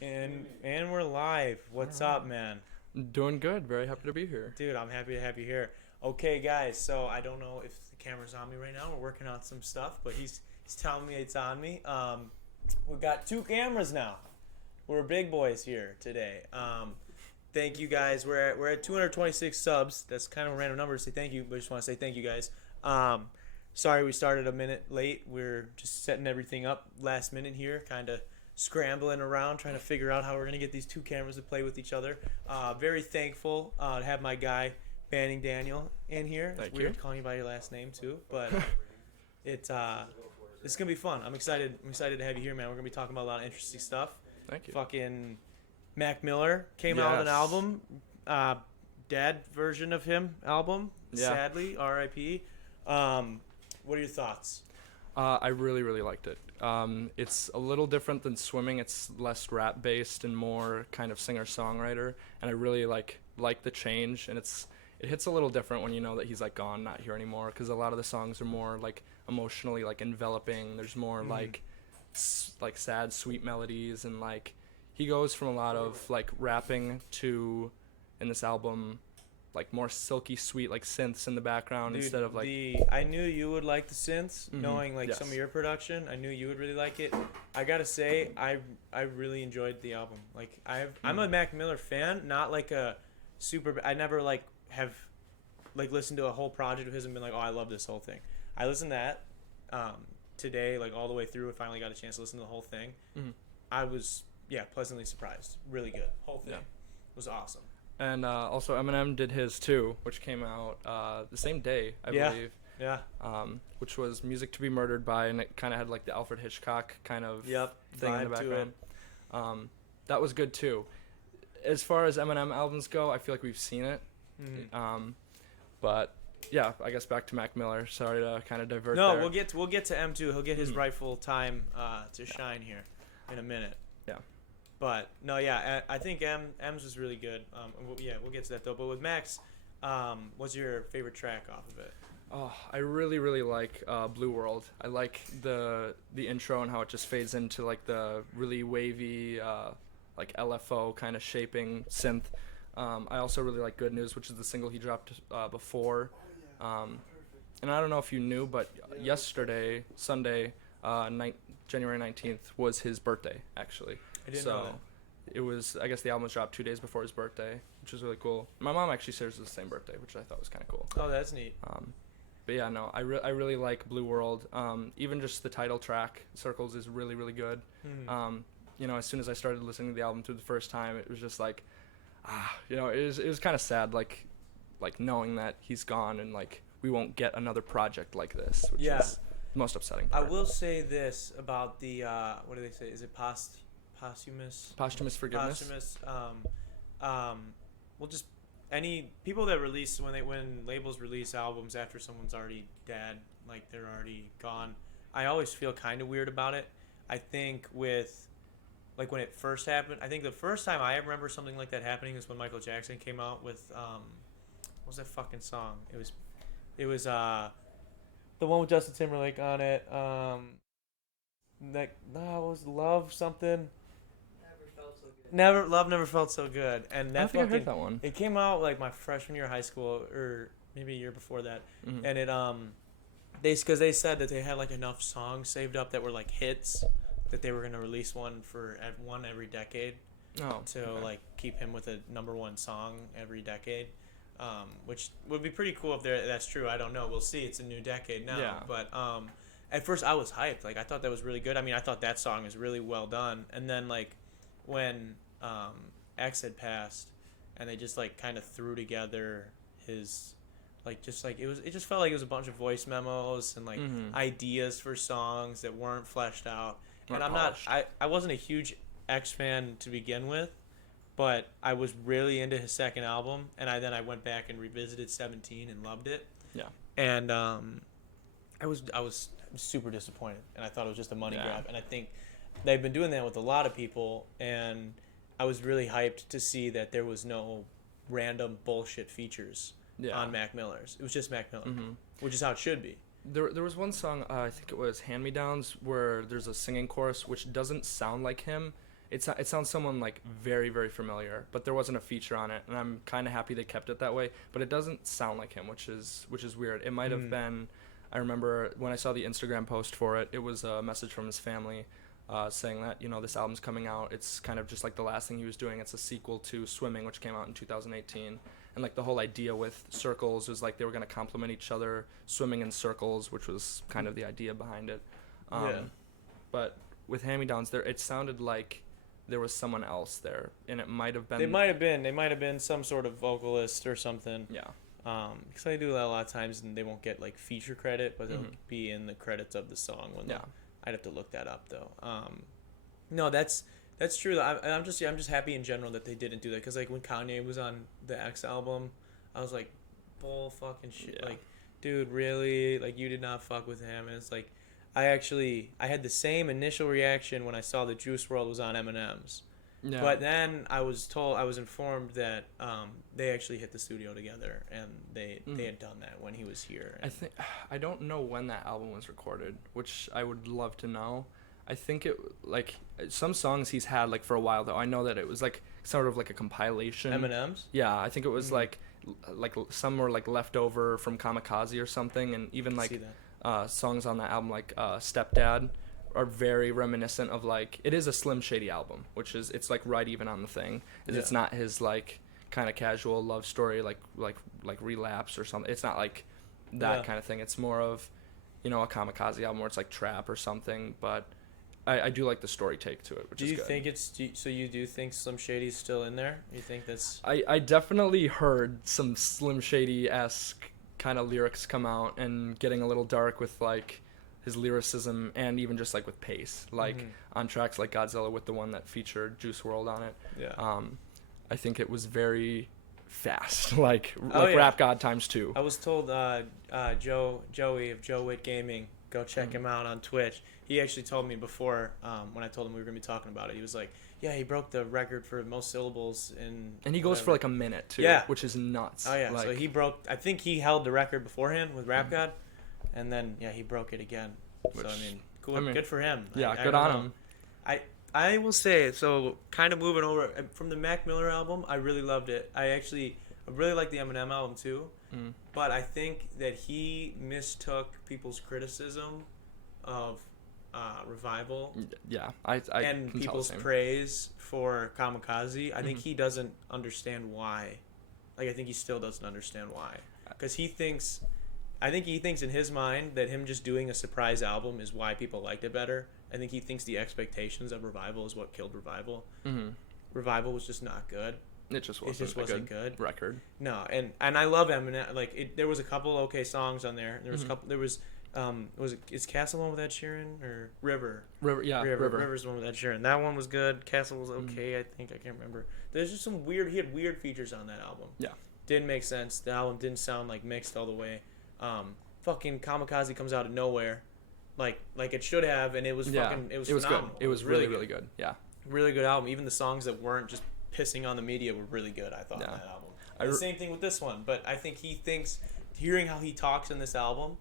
And we're live. What's up, man? Doing good. Very happy to be here. Dude, I'm happy to have you here. Okay, guys. So I don't know if the camera's on me right now. We're working on some stuff, but he's telling me it's on me. We've got two cameras now. We're big boys here today. Thank you guys. We're at 226 subs. That's kind of a random number to say thank you, but I just want to say thank you guys. Sorry we started a minute late. We're just setting everything up last minute here, kind of scrambling around trying to figure out how we're gonna get these two cameras to play with each other. Very thankful to have my guy Banning Daniel in here. It's Thank weird you. calling you by your last name too, but it's gonna be fun. I'm excited. I'm excited to have you here, man. We're gonna be talking about a lot of interesting stuff. Thank you. Fucking Mac Miller came out with an Yes. album, dad version of him album. Yeah. Sadly, R.I.P. What are your thoughts? I really, really liked it. It's a little different than Swimming. It's less rap based and more kind of singer songwriter. And I really like the change. And it hits a little different when you know that he's like gone, not here anymore. Because a lot of the songs are more like emotionally like enveloping. There's more like sad, sweet melodies, and like he goes from a lot of like rapping to in this album like more silky sweet like synths in the background Dude, instead of like I knew you would like the synths, knowing like some of yes. your production. I knew you would really like it. I gotta say, I really enjoyed the album. Like I'm a Mac Miller fan, not like a super. I never like have like listened to a whole project of his and been like, oh, I love this whole thing. I listened to that today, like all the way through. I finally got a chance to listen to the whole thing. I was pleasantly surprised. Really good. Whole thing was awesome. And also Eminem did his too, which came out the same day, I believe. Yeah. Which was Music to Be Murdered By, and it kind of had like the Alfred Hitchcock kind of thing in the Vibe to background. That was good too. As far as Eminem albums go, I feel like we've seen it. But yeah, I guess back to Mac Miller. Sorry to kind of divert No, there. we'll get to M2. He'll get his rightful time to shine here in a minute. Yeah. But no, yeah, I think M's was really good. We'll get to that though. But with Max, what's your favorite track off of it? Oh, I really, really like Blue World. I like the intro and how it just fades into like the really wavy, like LFO kind of shaping synth. I also really like Good News, which is the single he dropped before. And I don't know if you knew, but yesterday, Sunday, January 19th, was his birthday, actually. I didn't know that. It was, I guess the album was dropped 2 days before his birthday, which was really cool. My mom actually shares the same birthday, which I thought was kind of cool. Oh, that's neat. But yeah, no, I really like Blue World. Even just the title track, Circles, is really, really good. As soon as I started listening to the album through the first time, it was just like, it was kind of sad, like knowing that he's gone and like we won't get another project like this, which is the most upsetting I part. will say this about the what do they say? Is it posthumous? Posthumous Forgiveness. Posthumous. Well, just any people that release when labels release albums after someone's already dead, like they're already gone. I always feel kind of weird about it. I think with like when it first happened, I think the first time I remember something like that happening is when Michael Jackson came out with what was that fucking song? It was the one with Justin Timberlake on it. What was Love something? Never felt so good. And that I think I fucking heard that one. it came out like my freshman year of high school or maybe a year before that. And it because they said that they had like enough songs saved up that were like hits that they were gonna release one every decade to like keep him with a number one song every decade. Which would be pretty cool if that's true. I don't know. We'll see. It's a new decade now. Yeah. But at first I was hyped. Like I thought that was really good. I mean, I thought that song is really well done. And then like when X had passed, and they just like kind of threw together his like just like it just felt like it was a bunch of voice memos and like ideas for songs that weren't fleshed out. And I wasn't a huge X fan to begin with. But I was really into his second album, and I went back and revisited 17 and loved it. Yeah. And I was super disappointed, and I thought it was just a money grab. And I think they've been doing that with a lot of people, and I was really hyped to see that there was no random bullshit features on Mac Miller's. It was just Mac Miller, which is how it should be. There was one song, I think it was Hand Me Downs, where there's a singing chorus which doesn't sound like him, it sounds someone like very, very familiar, but there wasn't a feature on it, and I'm kind of happy they kept it that way. But it doesn't sound like him, which is weird. It might have been. I remember when I saw the Instagram post for it, it was a message from his family, saying that this album's coming out. It's kind of just like the last thing he was doing. It's a sequel to Swimming, which came out in 2018, and like the whole idea with Circles was like they were gonna complement each other, swimming in circles, which was kind of the idea behind it. But with Hand-Me-Downs, it sounded like there was someone else there, and it might have been. They might have been some sort of vocalist or something. Yeah. Because I do that a lot of times, and they won't get like feature credit, but they'll be in the credits of the song. I'd have to look that up though. No, that's true. I'm just happy in general that they didn't do that, because like when Kanye was on the X album, I was like, bull fucking shit. Yeah. Like, dude, really? Like, you did not fuck with him? And it's like, I had the same initial reaction when I saw that Juice WRLD was on Eminem's. Yeah. But then I was informed that they actually hit the studio together, and they had done that when he was here. I don't know when that album was recorded, which I would love to know. I think it, like, some songs he's had like for a while though. I know that it was like sort of like a compilation. Eminem's? Yeah, I think it was like some were like left over from Kamikaze or something, and even like songs on that album like Stepdad are very reminiscent of like, it is a Slim Shady album, which is, it's like right even on the thing. It's not his like kind of casual love story like Relapse or something. It's not like that kind of thing. It's more of a Kamikaze album where it's like trap or something, but I do like the story take to it, which is good. So you do think Slim Shady's still in there? You think that's... I definitely heard some Slim Shady-esque kind of lyrics come out, and getting a little dark with like his lyricism, and even just like with pace, like on tracks like Godzilla, with the one that featured Juice WRLD on it. Yeah. I think it was very fast, like Rap God ×2. I was told Joey of WWIII Gaming, go check him out on Twitch. He actually told me before, when I told him we were gonna be talking about it, he was like, yeah, he broke the record for most syllables in... And he goes for like a minute too, which is nuts. Oh yeah, so he broke... I think he held the record beforehand with Rap God, and then he broke it again. So I mean, cool, good for him. Yeah, good on him. I will say, so kind of moving over from the Mac Miller album, I really loved it. I really like the Eminem album too, but I think that he mistook people's criticism of Revival, and people's praise for Kamikaze. I think he doesn't understand why. Like, I think he still doesn't understand why, because I think he thinks in his mind that him just doing a surprise album is why people liked it better. I think he thinks the expectations of Revival is what killed Revival. Revival was just not good. It just wasn't good record. No, and I love Eminem. Like, there was a couple okay songs on there. There was a couple. There was is Castle one with Ed Sheeran or River? River. River's the one with Ed Sheeran. That one was good. Castle was okay. I think, I can't remember. There's just some weird. He had weird features on that album. Yeah. Didn't make sense. The album didn't sound like mixed all the way. Fucking Kamikaze comes out of nowhere, like it should have, and it was fucking. It was phenomenal. Good. It was really good. Yeah. Really good album. Even the songs that weren't just pissing on the media were really good, I thought, on that album. The same thing with this one, but I think he thinks, hearing how he talks in this album,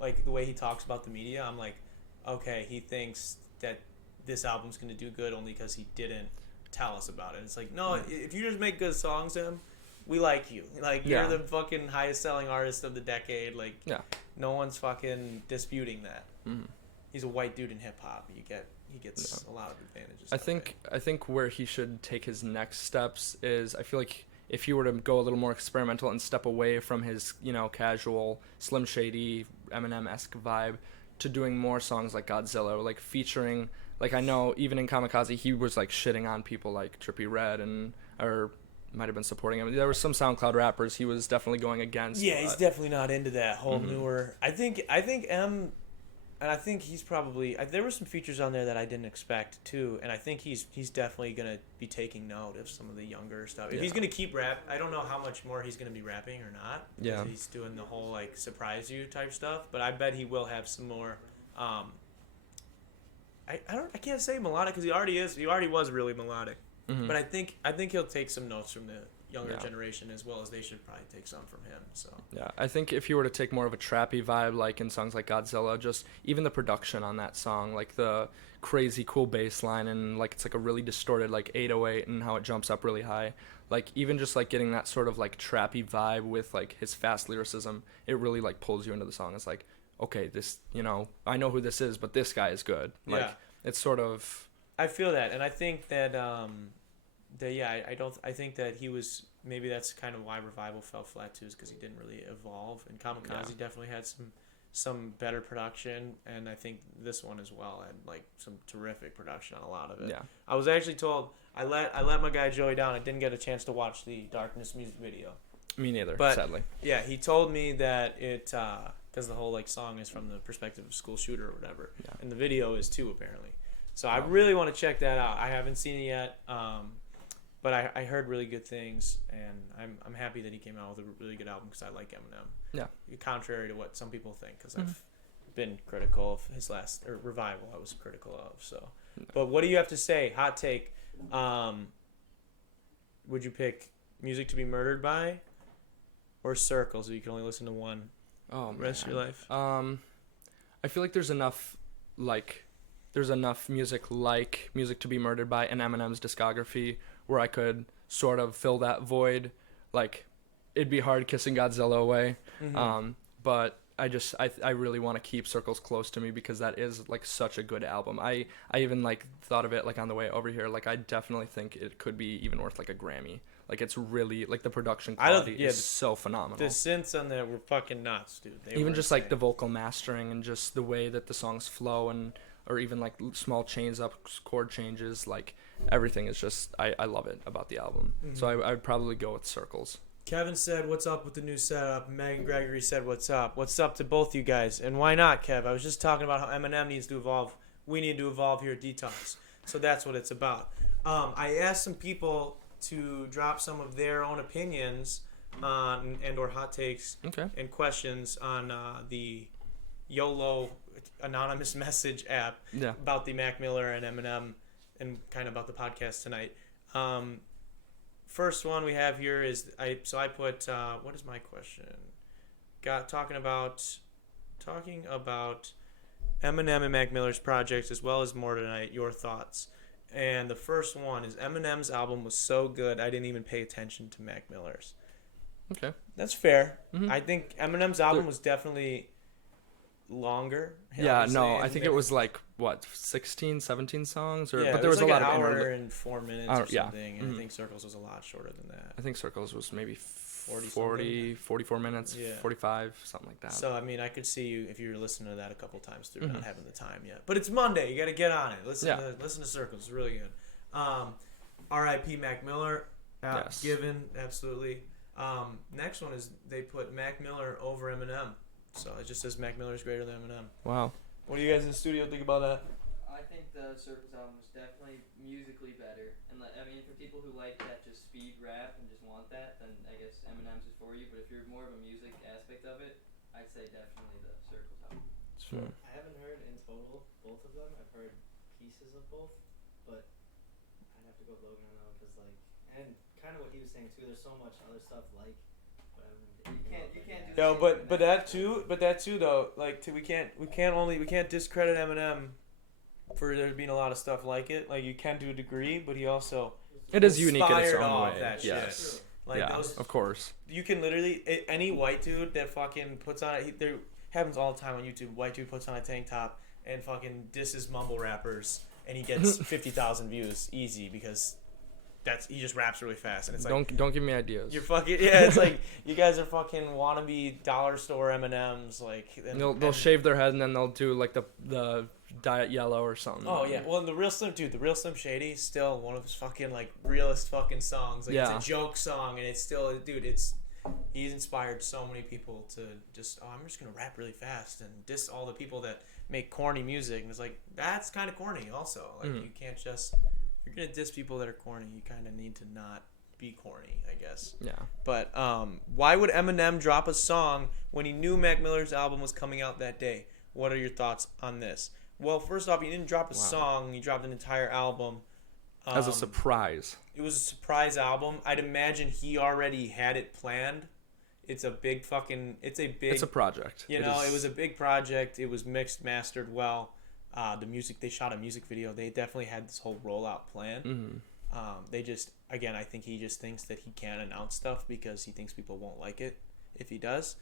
like the way he talks about the media, I'm like, okay, he thinks that this album's going to do good only because he didn't tell us about it. It's like, no, if you just make good songs, Em, we like you. Like, you're the fucking highest selling artist of the decade. Like, no one's fucking disputing that. He's a white dude in hip hop. He gets a lot of advantages. I think where he should take his next steps is, I feel like if he were to go a little more experimental and step away from his, casual Slim Shady Eminem-esque vibe to doing more songs like Godzilla, or like featuring, like, I know even in Kamikaze he was like shitting on people like Trippie Redd, or might have been supporting him. There were some SoundCloud rappers he was definitely going against. Yeah, he's definitely not into that whole newer. I think M, and I think he's probably, there were some features on there that I didn't expect too, and I think he's definitely gonna be taking note of some of the younger stuff. If he's gonna keep rap, I don't know how much more he's gonna be rapping or not. Yeah, he's doing the whole like surprise you type stuff, but I bet he will have some more. I can't say melodic because he already was really melodic. But I think he'll take some notes from the younger Yeah. generation as well as they should probably take some from him. So Yeah, I think if you were to take more of a trappy vibe, like in songs like Godzilla, just even the production on that song, like the crazy cool bass line and like it's like a really distorted like 808 and how it jumps up really high. Like even just like getting that sort of like trappy vibe with like his fast lyricism, it really like pulls you into the song. It's like, okay, this, you know, I know who this is, but this guy is good. Like yeah, it's sort of I feel that, and I think that I think that he was, maybe that's kind of why Revival fell flat too, is because he didn't really evolve. And Kamikaze definitely had some better production, and I think this one as well had like some terrific production on a lot of it. Yeah. I was actually told I let my guy Joey down. I didn't get a chance to watch the Darkness music video. Me neither, But sadly. yeah, he told me that it because the whole like song is from the perspective of a school shooter or whatever, Yeah. and the video is too apparently. So I Wow. really want to check that out. I haven't seen it yet, but I heard really good things, and I'm happy that he came out with a really good album because I like Eminem. Yeah. Contrary to what some people think, because I've been critical of his last Revival. I was critical of so. But what do you have to say? Hot take. Would you pick Music to Be Murdered By or Circles, so you can only listen to one Oh, the rest of your life? I feel like there's enough music like Music to Be Murdered By in Eminem's discography where I could sort of fill that void. Like it'd be hard kissing Godzilla away. But I really want to keep Circles close to me because that is like such a good album. I even like thought of it like on the way over here. Like I definitely think it could be even worth like a Grammy. Like it's really like the production quality is so phenomenal. The synths on there were fucking nuts, dude. Even just like the vocal mastering and just the way that the songs flow and or even like small change up chord changes, like everything is just I love it about the album. So I'd probably go with Circles. Kevin said, "What's up with the new setup?" Megan Gregory said, "What's up? What's up to both you guys?" And why not, Kev? I was just talking about how Eminem needs to evolve. We need to evolve here at Detox. So that's what it's about. I asked some people to drop some of their own opinions and or hot takes and questions on the YOLO anonymous message app about the Mac Miller and Eminem and kind of about the podcast tonight. First one we have here is I put what is my question? Talking about Eminem and Mac Miller's projects as well as more tonight. Your thoughts? And the first one is Eminem's album was so good I didn't even pay attention to Mac Miller's. Okay, that's fair. I think Eminem's album was definitely longer. I think it was like what 16, 17 songs or but there was like a lot an of hour and 4 minutes or something. And I think Circles was a lot shorter than that. I think Circles was maybe 40 44 minutes, 45, something like that. So I mean, I could see you if you were listening to that a couple times through, not having the time yet. But it's Monday, you got to get on it. Listen to Circles, it's really good. R.I.P. Mac Miller, given absolutely. Next one is they put Mac Miller over Eminem. So it just says Mac Miller is greater than Eminem. Wow. What do you guys in the studio think about that? I think the Circles album was definitely musically better. And I mean, for people who like that just speed rap and just want that, then I guess Eminem's is for you. But if you're more of a music aspect of it, I'd say definitely the Circles album. Sure. I haven't heard in total both of them. I've heard pieces of both, but I'd have to go with Logan on that one because and kind of what he was saying too. There's so much other stuff like. You can't do that. No, but that too though, like we can't discredit Eminem for there being a lot of stuff like it. Like you can to a degree, but he also it is unique in its inspired own off way. that Yes. shit. Like those, of course. You can literally any white dude that fucking puts on it. There happens all the time on YouTube. White dude puts on a tank top and fucking disses mumble rappers, and he gets 50,000 views easy because. He just raps really fast, and it's like don't give me ideas. You're fucking it's like you guys are fucking wannabe dollar store M&Ms like. They'll shave their head and then they'll do like the Diet Yellow or something. Oh yeah, well the real Slim Shady still one of his fucking like realest fucking songs. Like it's a joke song, and it's still he's inspired so many people to just I'm just gonna rap really fast and diss all the people that make corny music, and it's like that's kind of corny also. Like you can't just. If you're gonna diss people that are corny, you kind of need to not be corny, I guess. Yeah. But why would Eminem drop a song when he knew Mac Miller's album was coming out that day? What are your thoughts on this? Well, first off, he didn't drop a song; he dropped an entire album. As a surprise. It was a surprise album. I'd imagine he already had it planned. It's a big fucking. It's a project. You know, it was a big project. It was mixed, mastered well. The music, they shot a music video. They definitely had this whole rollout plan. They just, again, I think he just thinks that he can't announce stuff because he thinks people won't like it if he does.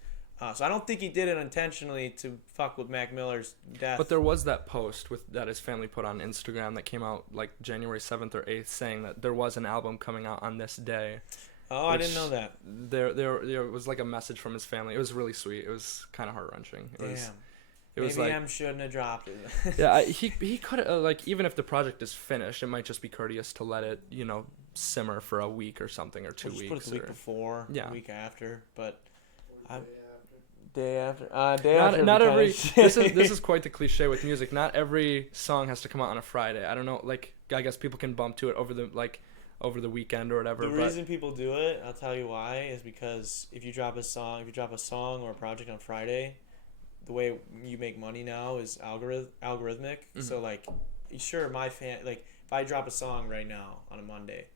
So I don't think he did it intentionally to fuck with Mac Miller's death. But there was that post that his family put on Instagram that came out like January 7th or 8th saying that there was an album coming out on this day. Oh, I didn't know that. There was like a message from his family. It was really sweet. It was kind of heart-wrenching. Damn. It was Maybe like, I shouldn't have dropped it. yeah, he could have, like, even if the project is finished, it might just be courteous to let it, you know, simmer for a week or something, or 2 We'll weeks. Just put it the week before, yeah. The week after, but Day not every this is quite the cliche with music. Not every song has to come out on a Friday. I don't know, like, I guess people can bump to it over the weekend or whatever. The reason people do it, I'll tell you why, is because if you drop a song or a project on Friday, the way you make money now is algorithmic. So like, sure, if I drop a song right now on a Monday,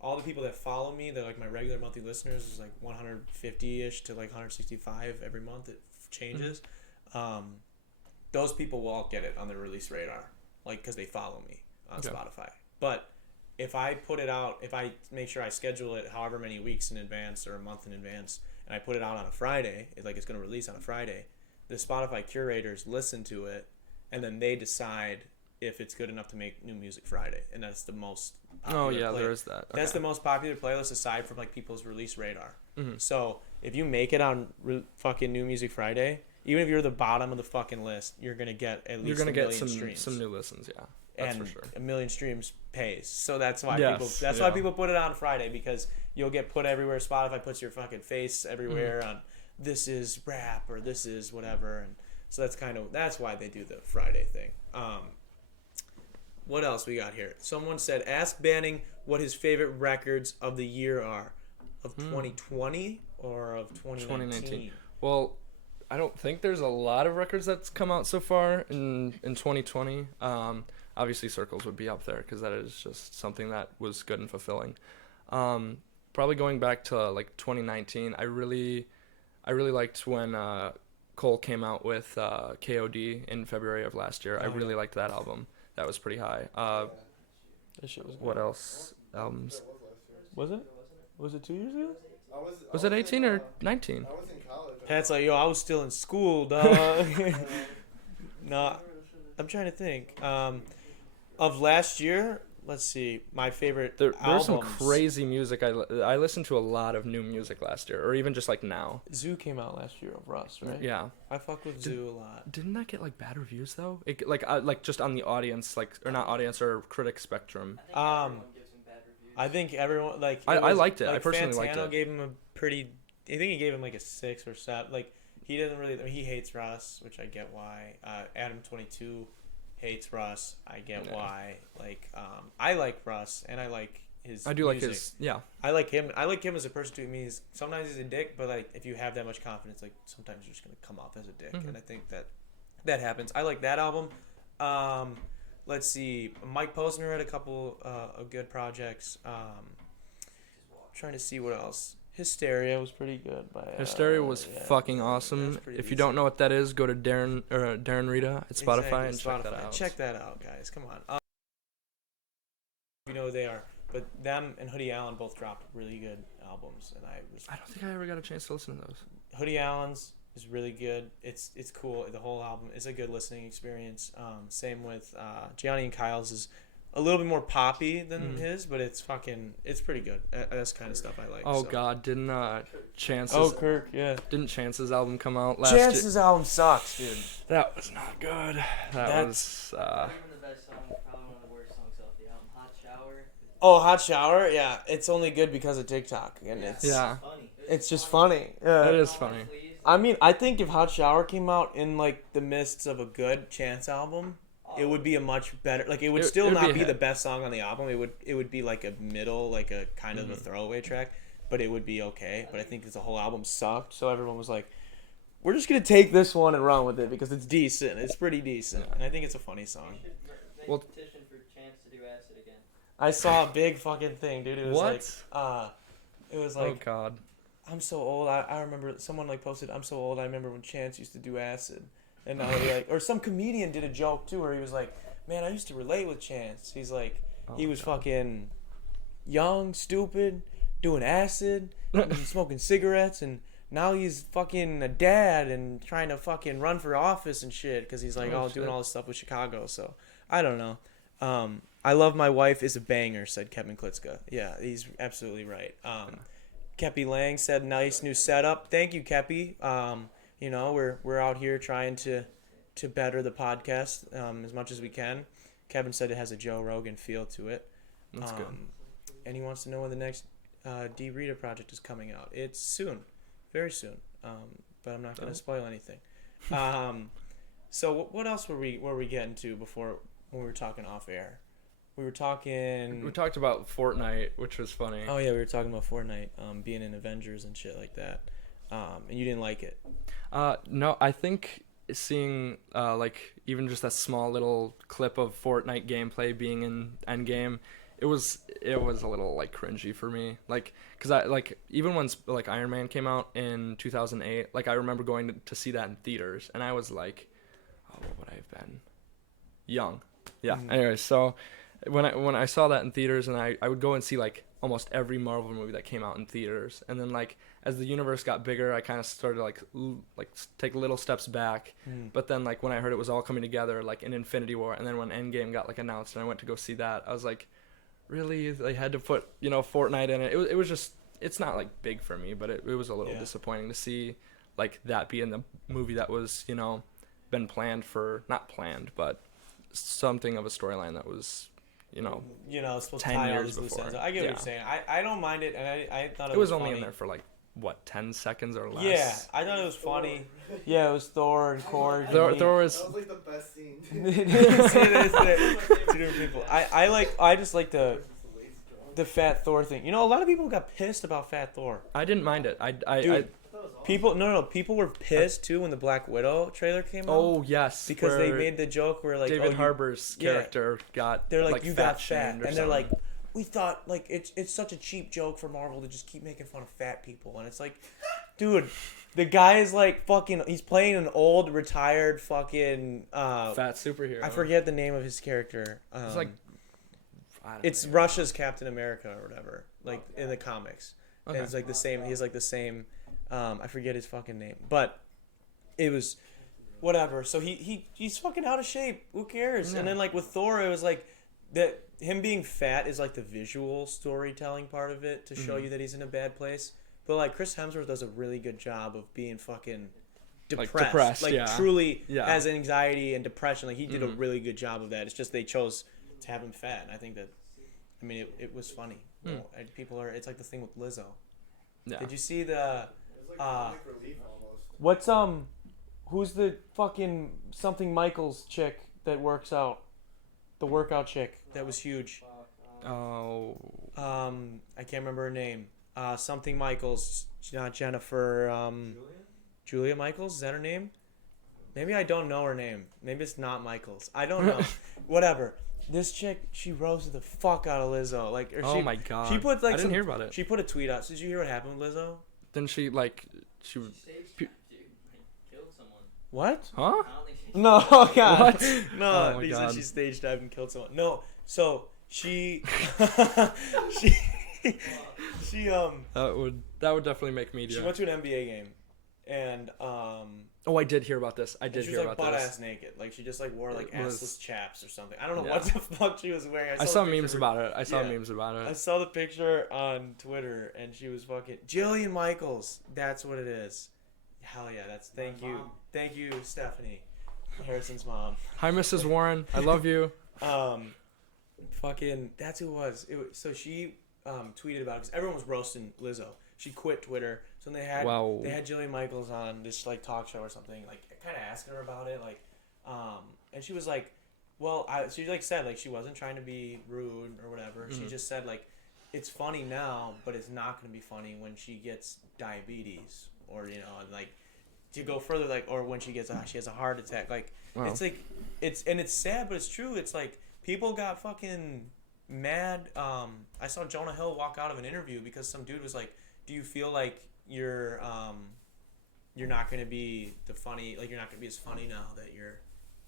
all the people that follow me, they're like my regular monthly listeners, is like 150-ish to like 165 every month. It changes. Those people will all get it on their release radar, like, because they follow me on Spotify. But if I put it out, if I make sure I schedule it however many weeks in advance or a month in advance, and I put it out on a Friday, it's going to release on a Friday, the Spotify curators listen to it, and then they decide if it's good enough to make new music Friday, and that's the most popular there is that. Okay. That's the most popular playlist aside from like people's release radar. So if you make it on fucking New Music Friday, even if you're the bottom of the fucking list, you're gonna get at least a million streams. Some new listens, yeah. That's and for sure. a million streams pays. So that's why Yes, why people put it on Friday, because you'll get put everywhere. Spotify puts your fucking face everywhere on this is rap or this is whatever, and so that's why they do the Friday thing. What else we got here? Someone said, ask Banning what his favorite records of the year are. Of 2020 or of 2019? Well, I don't think there's a lot of records that's come out so far in 2020. Obviously, Circles would be up there because that is just something that was good and fulfilling. Probably going back to like 2019, I really liked when Cole came out with KOD in February of last year. I really liked that album. That was pretty high. That shit was good. What else? Albums? Was it? Was it 2 years ago? Was it 18 or 19? I was in college. Pat's like, yo, I was still in school, dog. No, I'm trying to think. Of last year, let's see, my favorite There's some albums. crazy music. I listened to a lot of new music last year, or even just like now. Zoo came out last year of Russ, right? Yeah. I fuck with Zoo a lot. Didn't that get like bad reviews though? Like just on the audience, like, or not audience or critic spectrum. I think everyone like. I liked it. Like, I personally liked Fantano it. gave him a pretty. I think he gave him like a 6 or 7. Like he doesn't really. I mean, he hates Russ, which I get why. Adam22 hates Russ. I get why. Like I like Russ and I like his. I do music. like his. Yeah. I like him. I like him as a person too. I mean, sometimes he's a dick, but like if you have that much confidence, like sometimes you're just gonna come off as a dick, and I think that happens. I like that album. Let's see. Mike Posner had a couple of good projects. Trying to see what else. Hysteria was pretty good. Hysteria was fucking awesome. If you don't know what that is, go to Darren Rita at Spotify and check that out. Check that out, guys. Come on. You know who they are, but them and Hoodie Allen both dropped really good albums, and I don't think I ever got a chance to listen to those. Hoodie Allen's is really good. It's cool. The whole album is a good listening experience. Same with Gianni and Kyle's is a little bit more poppy than his, but it's pretty good. That's the kind of stuff I like. Oh God, didn't Chance's? Oh, Kirk, yeah. Didn't Chance's album come out last year? Chance's album sucks, dude. That was not good. That was. Not even the best song, probably one of the worst songs off the album. Hot Shower. Oh, Hot Shower, yeah. It's only good because of TikTok, and it's it's just funny. Yeah. It is funny. I mean, I think if Hot Shower came out in like the midst of a good Chance album, it would be a much better. Like it would still not be the best song on the album. It would be like a middle, like a kind of a throwaway track, but it would be okay. But I think the whole album sucked, so everyone was like, "We're just gonna take this one and run with it because it's decent. It's pretty decent, and I think it's a funny song." Petition for Chance to do Acid again. I saw a big fucking thing, dude. It was What? it was Oh like, God. I'm so old. I remember someone like posted, I'm so old. I remember when Chance used to do acid, and now he like, or some comedian did a joke too, where he was like, man, I used to relate with Chance. He's like, he was fucking young, stupid, doing acid, and smoking cigarettes, and now he's fucking a dad and trying to fucking run for office and shit because he's like, doing all this stuff with Chicago. So I don't know. I love my wife is a banger, said Kevin Klitschko. Yeah, he's absolutely right. Kepi Lang said, nice new setup. Thank you, Kepi. You know, we're out here trying to better the podcast as much as we can. Kevin said it has a Joe Rogan feel to it. That's good. And he wants to know when the next D Rita project is coming out. It's soon, very soon. But I'm not going to spoil anything. So what else were we getting to before when we were talking off air? We talked about Fortnite, which was funny. Oh yeah, we were talking about Fortnite, being in Avengers and shit like that. And you didn't like it. No, I think seeing like even just that small little clip of Fortnite gameplay being in Endgame, it was a little like cringy for me. Like, cause I like even when like Iron Man came out in 2008, like I remember going to see that in theaters, and I was like, oh, what would I have been? Young. Yeah. Mm-hmm. Anyway, so when I saw that in theaters, and I would go and see like almost every Marvel movie that came out in theaters, and then like as the universe got bigger, I kind of started to like take little steps back. But then like when I heard it was all coming together like in Infinity War, and then when Endgame got like announced and I went to go see that, I was like, really, they had to put Fortnite in it. It was just, it's not like big for me, but it was a little disappointing to see like that be in the movie that was been planned for, not planned, but something of a storyline that was supposed 10 to tie all years these loose before. ends. I get what you're saying. I don't mind it, and I thought it was only funny. in there for like what, 10 seconds or less. Yeah, I thought it was funny. Yeah, it was Thor and Korg. Thor was That was like the best scene. Two different people. I just like the Fat Thor thing. A lot of people got pissed about Fat Thor. I didn't mind it. People were pissed too when the Black Widow trailer came out. Oh yes, because they made the joke where like David Harbour's character got they're like you got fat, and they're like, we thought like it's such a cheap joke for Marvel to just keep making fun of fat people, and it's like, dude, the guy is like fucking, he's playing an old retired fucking fat superhero. I forget the name of his character. It's like it's Russia's Captain America or whatever, like in the comics. Okay. And it's like the same. He has like the same. I forget his fucking name, but it was whatever. So he's fucking out of shape. Who cares? Yeah. And then like with Thor, it was like that him being fat is like the visual storytelling part of it to show you that he's in a bad place. But like Chris Hemsworth does a really good job of being fucking depressed. Like truly has anxiety and depression. Like he did a really good job of that. It's just they chose to have him fat, and I think that, I mean, it was funny. And people are. It's like the thing with Lizzo. Yeah. Did you see the? It was like comic relief almost. What's who's the fucking something Michaels chick that works out? The workout chick that was huge. Oh. I can't remember her name. Something Michaels, not Jennifer. Julia Michaels, is that her name? Maybe I don't know her name. Maybe it's not Michaels. I don't know. Whatever. This chick, she roasted the fuck out of Lizzo. Like, Oh my god. She put like I didn't hear about it. She put a tweet out. So did you hear what happened with Lizzo? Then she Stage dive, dude. Like, killed someone. What? Huh? I don't think she. No, oh god. What? No, Oh my he God. said she stage dived and killed someone. No, so she she That would definitely make media. she went to an NBA game, and Oh, I did hear about this. I did she was hear like about butt this. ass naked. Like she just like wore like It was- assless chaps or something. I don't know Yeah. what the fuck she was wearing. I saw the memes picture. about it. I saw Yeah. memes about I it. saw the picture on Twitter, and she was fucking Jillian Michaels. That's what it is. Hell yeah, that's thank you, Stephanie, Harrison's mom. Hi, Mrs. Warren. I love you. Fucking that's who it was. So she tweeted about it because everyone was roasting Lizzo. She quit Twitter, so they had Wow. Jillian Michaels on this like talk show or something, like kind of asking her about it, like, and she was like, well, she like said like she wasn't trying to be rude or whatever. She just said like, it's funny now, but it's not going to be funny when she gets diabetes or like to go further like or when she has a heart attack. Like Wow. it's like it's sad, but it's true. It's like people got fucking mad. I saw Jonah Hill walk out of an interview because some dude was like, "Do you feel like you're not gonna be you're not gonna be as funny now that you're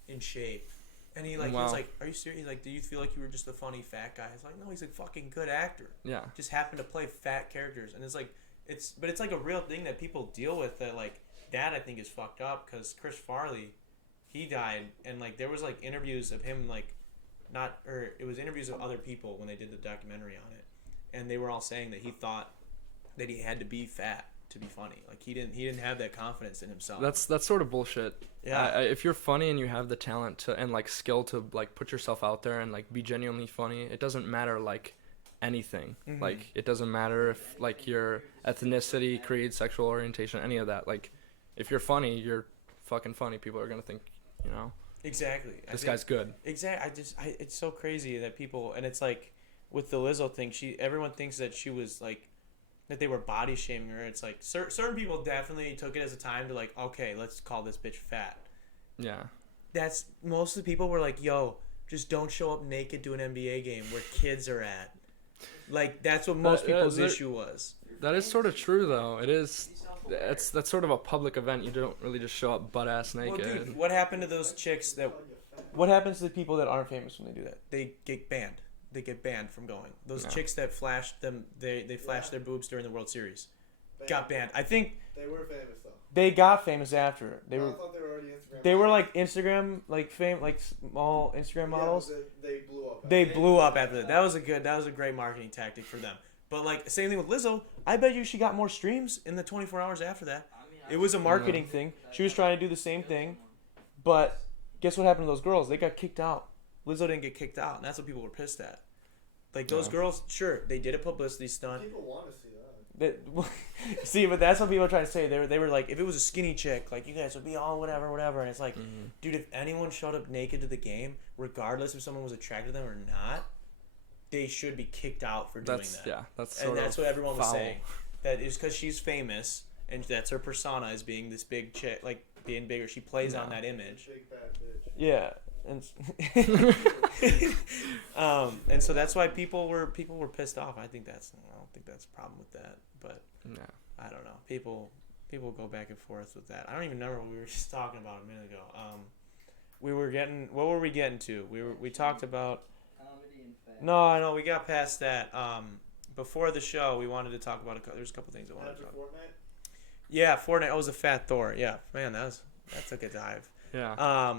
in shape?" And he was like, "Are you serious?" He's like, "Do you feel like you were just a funny fat guy?" It's like, no, he's a fucking good actor. Yeah. Just happened to play fat characters, and it's like it's like a real thing that people deal with. That like that I think is fucked up because Chris Farley, he died, and like there was like interviews of him it was interviews of other people when they did the documentary on it, and they were all saying that he thought that he had to be fat to be funny. Like he didn't have that confidence in himself. That's sort of bullshit. Yeah. If you're funny and you have the talent to and like skill to like put yourself out there and like be genuinely funny, it doesn't matter like anything. Mm-hmm. Like it doesn't matter if like your ethnicity, creed, sexual orientation, any of that. Like if you're funny, you're fucking funny. People are gonna think, you know, exactly. this guy's good. Exactly. It's so crazy that people, and it's like with the Lizzo thing, everyone thinks that she was like that they were body shaming her. It's like certain people definitely took it as a time to like, okay, let's call this bitch fat. Yeah. That's most of the people were like, yo, just don't show up naked to an NBA game where kids are at. Like that's what most people's issue was. That is sort of true though. It is. That's sort of a public event. You don't really just show up butt ass naked. Well, dude, what happened to those chicks what happens to the people that aren't famous when they do that? They get banned. They get banned from going. Those chicks that flashed them, they flashed their boobs during the World Series, got banned. I think they were famous though. They got famous after. I thought they were already Instagram. They were like Instagram, like small Instagram models. Yeah, they blew up. They blew up after that. That was a great marketing tactic for them. But like same thing with Lizzo. I bet you she got more streams in the 24 hours after that. It was a marketing thing. She was trying to do the same thing, but guess what happened to those girls? They got kicked out. Lizzo didn't get kicked out, and that's what people were pissed at. Like those girls, sure, they did a publicity stunt. People want to see that. See, but that's what people are trying to say. They were like, if it was a skinny chick, like you guys would be all whatever. And it's like, dude, if anyone showed up naked to the game, regardless if someone was attracted to them or not, they should be kicked out for doing that. Yeah, that's what everyone was foul. saying. That is because she's famous, and that's her persona as being this big chick, like being bigger. She plays on that image. Big bad bitch. Yeah, and so that's why people were pissed off. I don't think that's a problem with that, but I don't know. People go back and forth with that. I don't even remember what we were just talking about a minute ago. What were we getting to? We talked about comedy and fat. No, I know we got past that. Before the show, we wanted to talk about there's a couple things I wanted to talk about. Fortnite? Yeah, Fortnite. Oh, it was a fat Thor. Yeah, man, that took a dive. Yeah.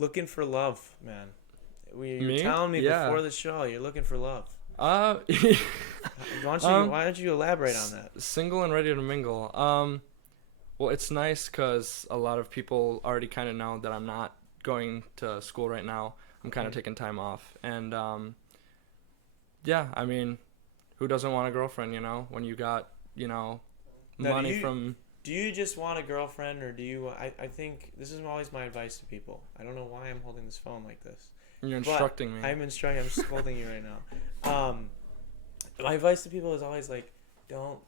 Looking for love, man. You were Me? telling me Yeah. before the show you're looking for love. Why Why don't you elaborate on that? Single and ready to mingle. Well, it's nice because a lot of people already kind of know that I'm not going to school right now. I'm kind of taking time off, and yeah, I mean, who doesn't want a girlfriend? You know, when you got money from. Do you just want a girlfriend, or do you? I think this is always my advice to people. I don't know why I'm holding this phone like this. You're instructing me. I'm scolding you right now. My advice to people is always like, don't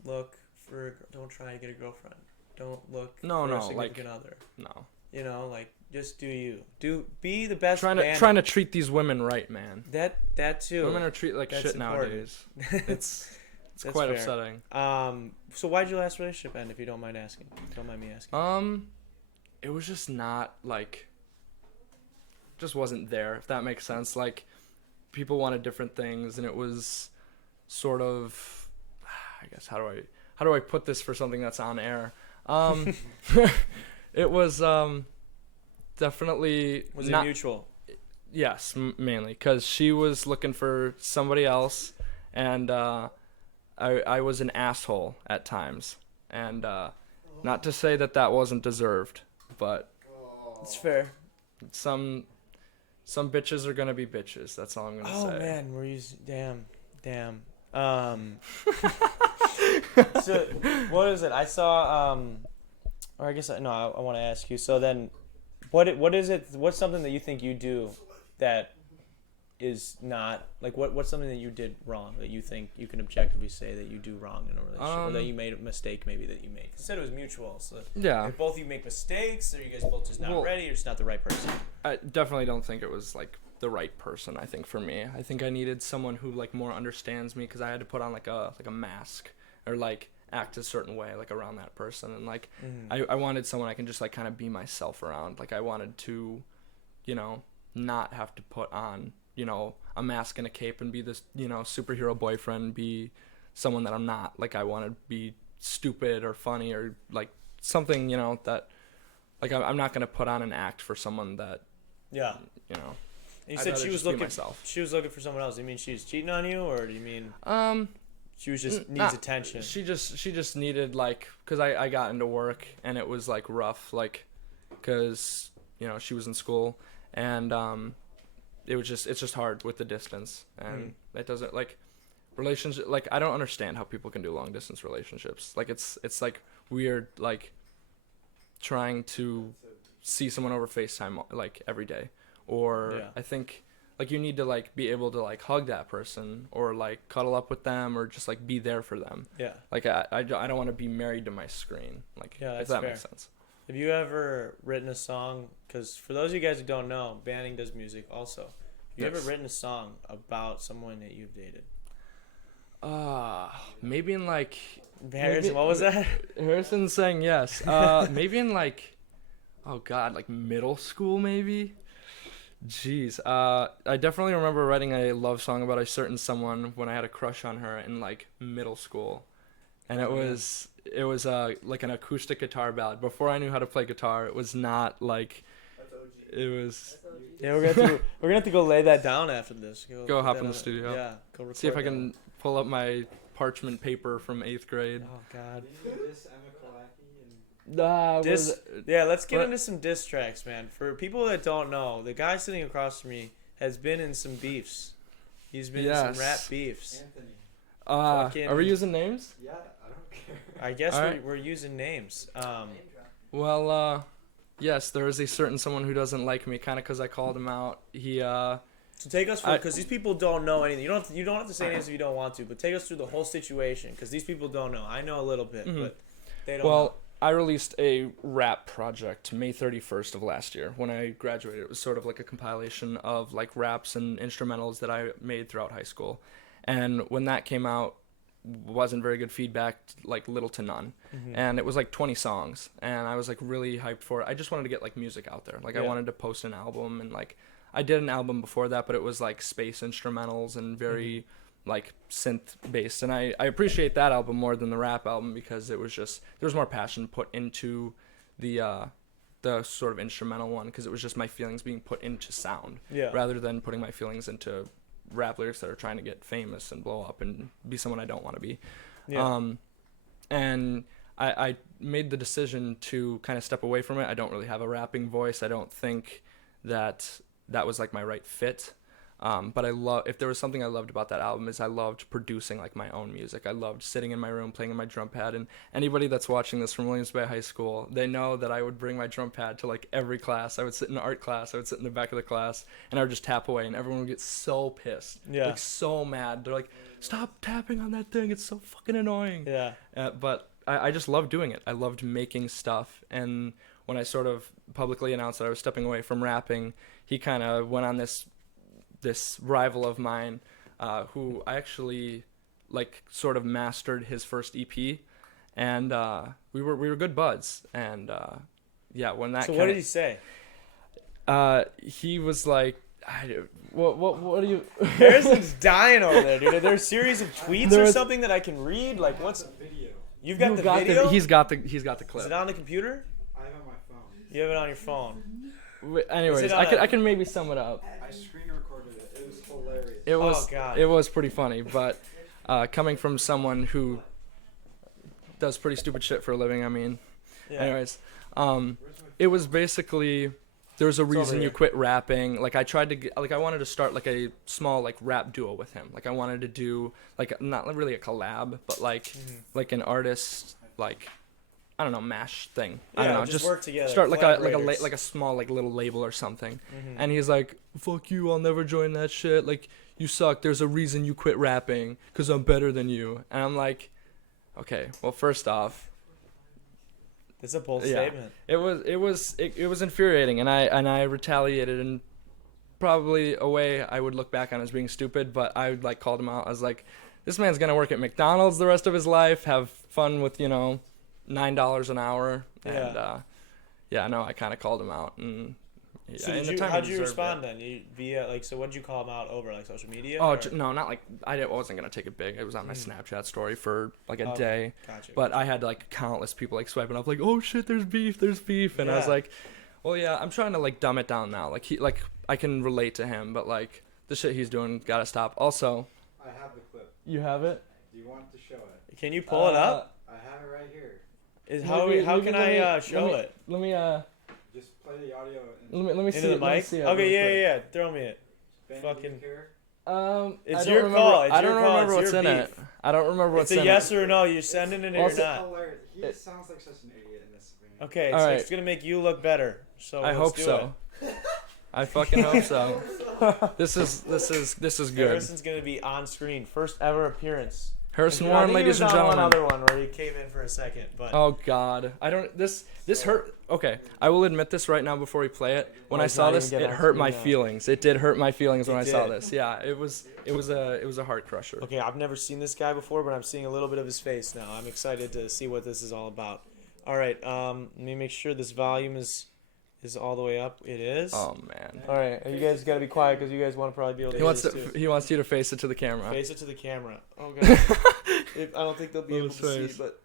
try to get a girlfriend. Don't look for a significant other. No. You know, like just do you. Be the best. Trying to treat these women right, man. That too. Women are treated like shit important. nowadays. It's quite fair. upsetting. So why'd your last relationship end, if you don't mind asking? Don't mind me asking. It was just not like. Just wasn't there, if that makes sense. Like, people wanted different things, and it was sort of, I guess, how do I put this for something that's on air? It was definitely. Was it mutual? Yes, mainly, because she was looking for somebody else, and I was an asshole at times, and not to say that wasn't deserved, but it's fair. Some bitches are gonna be bitches. That's all I'm gonna say. Oh man, we're using damn. So what is it? I saw or I guess I want to ask you. So then, what is it? What's something that you think you do that is not like what's something that you did wrong that you think you can objectively say that you do wrong in a relationship or that you made a mistake maybe that you made? You said it was mutual, so yeah. If both of you make mistakes, or you guys both just not ready, or just not the right person. I definitely don't think it was like the right person, I think, for me. I think I needed someone who like more understands me, because I had to put on like a mask, or like act a certain way like around that person, and like I wanted someone I can just like kind of be myself around. Like I wanted to, you know, not have to put on, you know, a mask and a cape and be this, you know, superhero boyfriend, be someone that I'm not. Like I want to be stupid or funny or like something, you know, that like I'm not going to put on an act for someone that, Yeah. you know. And you I'd said rather she was just be looking. myself. She was looking for someone else. Do you mean she's cheating on you, or do you mean she was just needs Nah, attention? She just needed like, cause I got into work and it was like rough, like, cause you know she was in school and it's just hard with the distance, and it doesn't like relationship. Like I don't understand how people can do long distance relationships. Like it's like weird, like trying to see someone over FaceTime like every day, or Yeah. I think like you need to like be able to like hug that person or like cuddle up with them or just like be there for them. Yeah. Like I don't want to be married to my screen. Like Yeah, if that's that fair. makes sense. Have you ever written a song? Because for those of you guys who don't know, Banning does music also. Have you ever Yes. written a song about someone that you've dated? Maybe in like Harrison, what was that? Harrison's saying yes. Maybe in like, oh god, like middle school maybe. Jeez. I definitely remember writing a love song about a certain someone when I had a crush on her in like middle school, and it was like an acoustic guitar ballad. Before I knew how to play guitar, it was not like. That's OG. It was. Yeah, we're gonna have to go lay that down after this. Go put hop that in the on- studio. Yeah, go record See if I that. can pull up my parchment paper from 8th grade. Oh God. Didn't you diss Emma Kowalski and Yeah, let's get What? into some diss tracks, man. For people that don't know, the guy sitting across from me has been in some beefs. He's been in Yes. some rap beefs. Anthony? Fucking- Are we using names? Yeah, I don't care. I guess Alright. we're using names. Well, yes, there is a certain someone who doesn't like me, kind of because I called him out. He, So take us through, because these people don't know anything. You don't have to say Uh-huh. names if you don't want to, but take us through the whole situation, because these people don't know. I know a little bit, Mhm. but they don't well, I released a rap project May 31st of last year when I graduated. It was sort of like a compilation of like raps and instrumentals that I made throughout high school. And when that came out, wasn't very good feedback, like little to none. know. And it was like 20 songs, and I was like really hyped for it. I just wanted to get like music out there. Like I Yeah. wanted to post an album, and like I did an album before that, but it was like space instrumentals and very like synth based. And I appreciate that album more than the rap album, because it was just, there was more passion put into the sort of instrumental one, because it was just my feelings being put into sound Yeah. rather than putting my feelings into rap lyrics that are trying to get famous and blow up and be someone I don't want to be. Yeah. And I made the decision to kind of step away from it. I don't really have a rapping voice. I don't think that was like my right fit. But if there was something I loved about that album, is I loved producing like my own music. I loved sitting in my room playing on my drum pad. And anybody that's watching this from Williams Bay High School, they know that I would bring my drum pad to like every class. I would sit in art class. I would sit in the back of the class, and I would just tap away, and everyone would get so pissed. Yeah. Like so mad. They're like, stop tapping on that thing. It's so fucking annoying. Yeah. But I just loved doing it. I loved making stuff. And when I sort of publicly announced that I was stepping away from rapping, he kind of went on this rival of mine, who I actually like sort of mastered his first EP, and we were good buds. And yeah, when that So what did he say? he was like, what do you Harrison's dying over there, dude. Are there a series of tweets There or was- something that I can read? Like, what's video. you've got You the got video? he's got the Is clip. it on the computer? I have it on my phone. You have it on your phone. Anyways, Is it on I can maybe sum it up. I screen recorded it. It was hilarious. It was God. it was pretty funny, but coming from someone who does pretty stupid shit for a living, I mean, Yeah. anyways, it was basically, there's a over reason you here. quit rapping. Like I tried to get, like I wanted to start like a small like rap duo with him. Like I wanted to do like not really a collab, but like like an artist like, I don't know, mash thing. I don't Yeah, know, just work together, start like a collaborators. like a small like little label or something. Mhm. And he's like, "Fuck you! I'll never join that shit. Like you suck. There's a reason you quit rapping, 'cause I'm better than you." And I'm like, okay, well, first off, It's a bold yeah, statement. it was infuriating, and I retaliated, and probably a way I would look back on as being stupid, but I like called him out. I was like, this man's gonna work at McDonald's the rest of his life, have fun with $9 an hour, and I kind of called him out. And So how'd you respond then? So what'd you call him out over, like social media? Oh no, not like I wasn't gonna take it big. It was on my Snapchat story for like a day. Gotcha. But I had like countless people like swiping up like, oh shit, there's beef, and I was like, well yeah, I'm trying to like dumb it down now. Like I can relate to him, but like the shit he's doing gotta stop. Also, I have the clip. you have it? Do you want to show it? Can you pull it up? I have it right here. How can I show it? Let me Just play the audio. let me see Into the it. Let me mic? see it Okay, real quick. yeah. Throw me it. Ben, Fucking- do you care? It's I your don't call. remember- It's I don't your call. remember It's what's your in it. beef. I don't remember what's It's in a yes it. or no. You're sending it or Also- you're not. Hilarious. He It- sounds like such an idiot in this video. Okay, All so right. it's gonna make you look better. So I let's hope do so. I fucking hope so. This is good. Harrison's gonna be on screen. First ever appearance. Harrison I Warren, think he ladies was and on gentlemen. one other one where he came in for a second, but Oh God, I don't. This hurt. Okay, I will admit this right now before we play it. When I it's saw not this, even getting it on hurt screen my now. feelings. It did hurt my feelings when It I saw did. this. Yeah, it was a heart crusher. okay, I've never seen this guy before, but I'm seeing a little bit of his face now. I'm excited to see what this is all about. All right, let me make sure this volume is all the way up. It is. Oh man. All right, you guys gotta be quiet because you guys want to probably be able to He hear wants this too. he wants you to face it to the camera. Face it to the camera. Oh god. I don't think they'll be able to Little see, face. but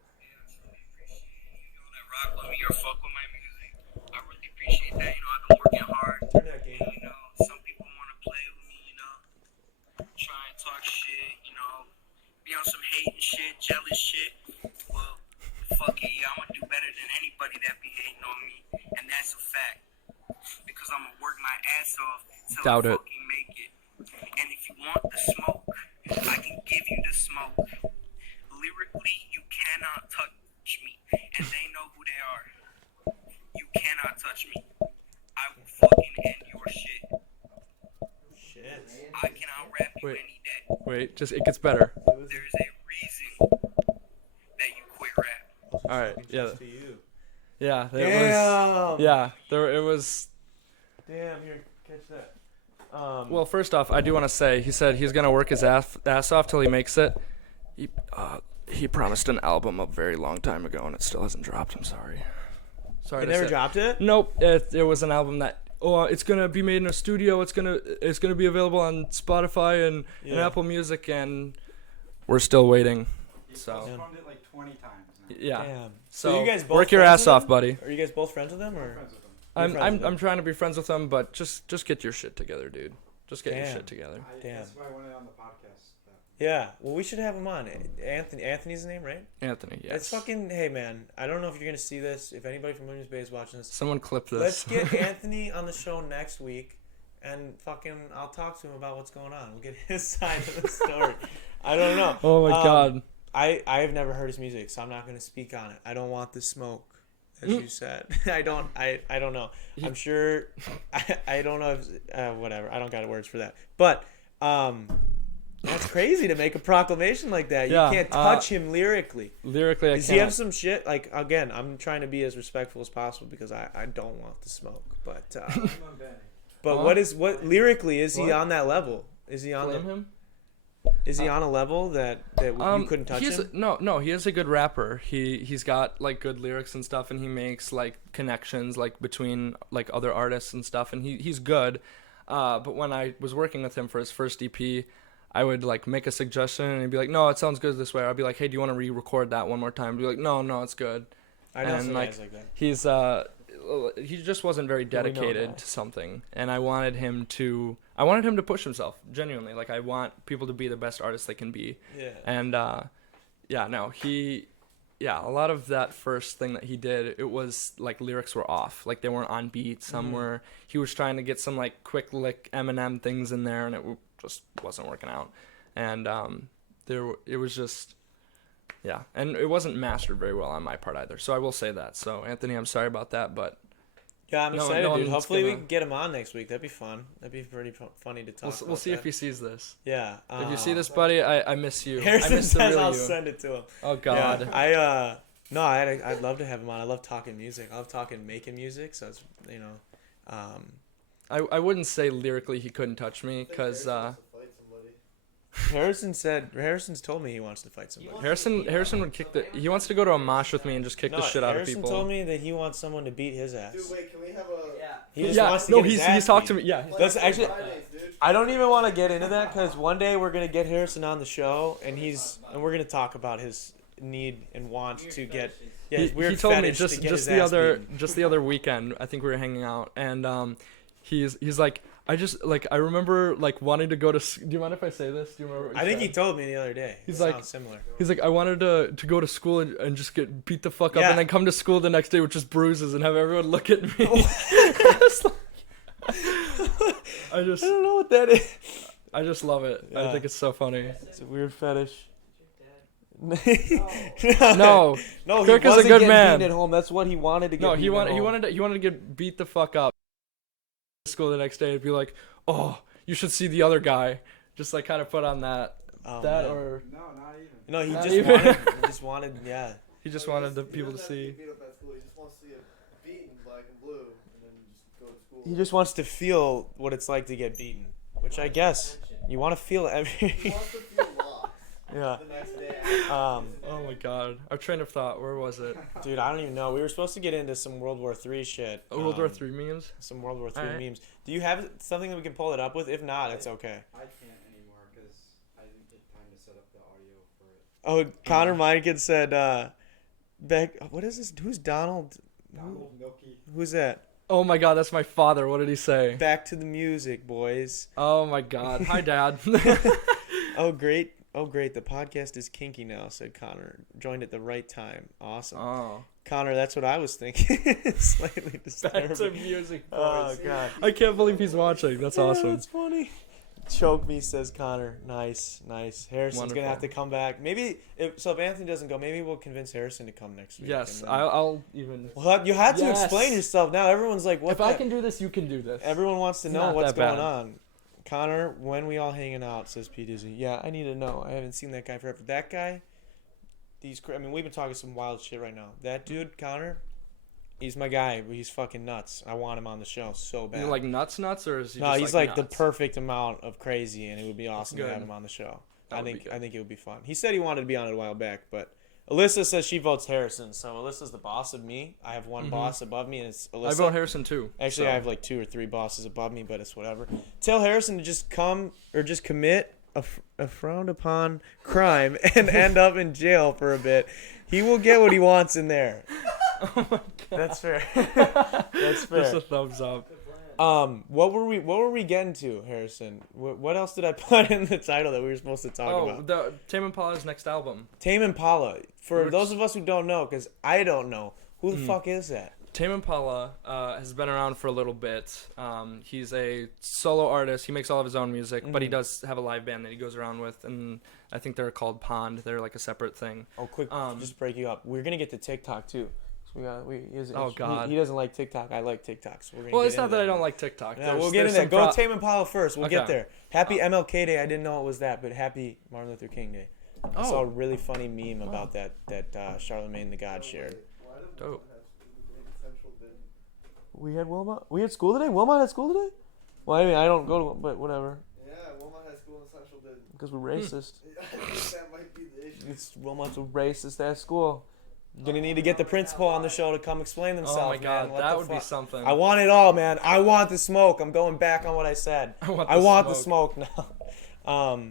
Rock with me or fuck with my music. I really appreciate that. I've been working hard. turn that game. Some people want to play with me, try and talk shit, be on some hating shit, jealous shit. Well, fuck it, yeah, I'm gonna do better than anybody that be hating on me, and that's a fact. Because I'm gonna work my ass off till Doubt I it. fucking make it. And if you want the smoke, I can give you the smoke. Lyrically, you cannot touch me, and they know who they are. You cannot touch me. I will fucking end your shit. Shit. I can out-rap you Wait. any day. Wait, just it gets better. There's a reason that you quit rap. All right. Yeah. To you. Yeah. It Damn. was. Yeah. It was. Damn. Here, catch that. Well, first off, I do want to say he said he's gonna work his ass off till he makes it. He promised an album a very long time ago, and it still hasn't dropped. I'm sorry. Sorry. They to never say. dropped it. Nope. It was an album that it's gonna be made in a studio. It's gonna be available on Spotify and Yeah. Apple Music, and we're still waiting. He So postponed it like 20 times now. yeah. Damn. So you guys both work your friends ass with off, him? buddy. Are you guys both friends with him, or? Friends with him. I'm friends with him. I'm trying to be friends with him, but just get your shit together, dude. Just get your Damn. shit together. Damn. That's why I wanted it on the podcast. Yeah. Well, we should have him on. Anthony's the name, right? Anthony, yes. It's fucking. Hey, man. I don't know if you're gonna see this. If anybody from Williams Bay is watching this, Someone clip this. let's get Anthony on the show next week, and fucking, I'll talk to him about what's going on. We'll get his side of the story. I don't know. Oh my God. I have never heard his music, so I'm not gonna speak on it. I don't want the smoke, as you said. I don't know. I'm sure. I don't know if whatever. I don't got words for that. But that's crazy to make a proclamation like that. Yeah, You can't touch him lyrically. Lyrically, I Does can't. he have some shit? Like, again, I'm trying to be as respectful as possible because I don't want the smoke. But Come on, Ben. but Huh? what lyrically is he What? on that level? Is he on Blame him? Is he on a level that you couldn't touch him? No, he is a good rapper. He's got like good lyrics and stuff, and he makes like connections like between like other artists and stuff, and he's good. But when I was working with him for his first EP, I would like make a suggestion and he'd be like, "No, it sounds good this way." I'd be like, "Hey, do you want to re-record that one more time?" He'd be like, "No, it's good." I know and, some like, guys like that. He just wasn't very we know a guy. dedicated to something, and I wanted him to push himself genuinely. Like, I want people to be the best artists they can be. Yeah. And a lot of that first thing that he did, it was like lyrics were off, like they weren't on beat. Some were. He was trying to get some like quick lick Eminem things in there, and it just wasn't working out. And it was just. Yeah, and it wasn't mastered very well on my part either. So I will say that. So Anthony, I'm sorry about that, but Yeah, I'm No- excited, no dude. one's Hopefully we gonna- can get him on next week. That'd be fun. That'd be pretty funny to talk about. we'll see that. if he sees this. Yeah. If you see this, buddy, I miss you. I Harrison miss the says real I'll you. send it to him. Oh God. Yeah, I'd love to have him on. I love talking music. I love making music. So it's I wouldn't say lyrically he couldn't touch me, because Harrison's told me he wants to fight somebody. Harrison would kick the. He wants to go to a mosh with me and just kick the shit out of Harrison people. told me that he wants someone to beat his ass. Dude, wait, can we have a... Yeah. He just wants to get his ass he's talked to beat. me. Yeah. That's actually. Fridays, dude. I don't even want to get into that because one day we're gonna get Harrison on the show and we're gonna talk about his need and want to get. Yeah, his weird He told me fetish to just get his the ass other beaten. weekend. I think we were hanging out, and he's like, I remember like wanting to go to. Do you mind if I say this? Do you remember? What I think he said? told me the other day. He's It like- sounds similar. He's like, I wanted to go to school and just get beat the fuck up, Yeah. and then come to school the next day with just bruises and have everyone look at me. It's like- I I don't know what that is. just love it. I Yeah. think it's so funny. It's a weird fetish. No, No, he Kirk is a wasn't good getting man. beaten at home. That's what he wanted to get. no, he beaten at wanted home. he wanted to get beat the fuck up. School the next day and be like, oh, you should see the other guy. Just like kind of put on that Oh, that man. or No, not even. No, he Not just even. wanted. He just wanted. Yeah. he just wanted the people to see. Beat up at school. He just wants to get beaten black and blue, and then just go to school. He just wants to feel what it's like to get beaten, which I guess you want to feel He every. wants to feel lost Yeah. the next day. Oh my god, our train of thought. Where was it? Dude, I don't even know. We were supposed to get into some World War III shit. World War III memes. Some World War III Alright. memes. Do you have something that we can pull it up with? If not, it's okay. I can't anymore because I didn't get time to set up the audio for it. Oh, Connor Meinkin said, Beck, what is this? Who's Donald? Donald Milky. Who's that? Oh my god, that's my father. What did he say? Back to the music, boys. Oh my god. Hi, Dad. Oh, great. Oh, great. The podcast is kinky now, said Connor. Joined at the right time. Awesome. Oh. Connor, that's what I was thinking. Slightly Back to disturbing. music, boys. Oh, God. I can't believe he's watching. That's awesome. That's funny. Choke me, says Connor. Nice, nice. Harrison's going to have to Wonderful. come back. Maybe, if Anthony doesn't go, maybe we'll convince Harrison to come next week. Yes, and then- I'll even. Well, you had to Yes. explain yourself now. Everyone's like, what If I the- can do this, you can do this. Everyone wants to It's know not what's that bad. going on. Connor, when we all hanging out, says P. Dizzy. Yeah, I need to know. I haven't seen that guy forever. That guy, I mean, we've been talking some wild shit right now. That dude, Connor, he's my guy. He's fucking nuts. I want him on the show so bad. You like nuts, or is he no, just he's like the nuts? perfect amount of crazy, and it would be awesome to good. have him on the show. That I would be think good. I think it would be fun. He said he wanted to be on it a while back, but Alyssa says she votes Harrison. So Alyssa's the boss of me. I have one boss above me, and it's Alyssa. I vote Harrison too. Actually, so. I have like 2 or 3 bosses above me, but it's whatever. Tell Harrison to just come or just commit a frowned upon crime and end up in jail for a bit. He will get what he wants in there. Oh my god. That's fair. That's fair. Just a thumbs up. What were we getting to, Harrison? What else did I put in the title that we were supposed to talk about? The Tame Impala's next album. Tame Impala. For Which- those of us who don't know, because I don't know, who the fuck is that? Tame Impala has been around for a little bit. He's a solo artist. He makes all of his own music, but he does have a live band that he goes around with, and I think they're called Pond. They're like a separate thing. Oh, quick, just break you up. We're gonna get to TikTok too. So Oh, God. He doesn't like TikTok. I like TikTok. So we're gonna Well, get it's not into that I don't like TikTok. Yeah, we'll get into that. Go Tame Impala first. We'll get Okay. there. Happy MLK Day. I didn't know it was that, but happy Martin Luther King Day. I saw a really funny meme about that Charlemagne the God shared. Why did Dope. Wilmot have Central been? We had Wilmot. We had school today. Wilmot had school today. Well, I mean, I don't go to, but whatever. Yeah, Wilmot High School and Central did. Because we're racist. I think that might be the issue. It's Wilmot's a racist ass school. Gonna need to get the principal on the show to come explain themselves. Oh my god, man. What that the would be fuck? something. I want it all, man. I want the smoke. I'm going back on what I said. I want I the want the smoke. smoke now.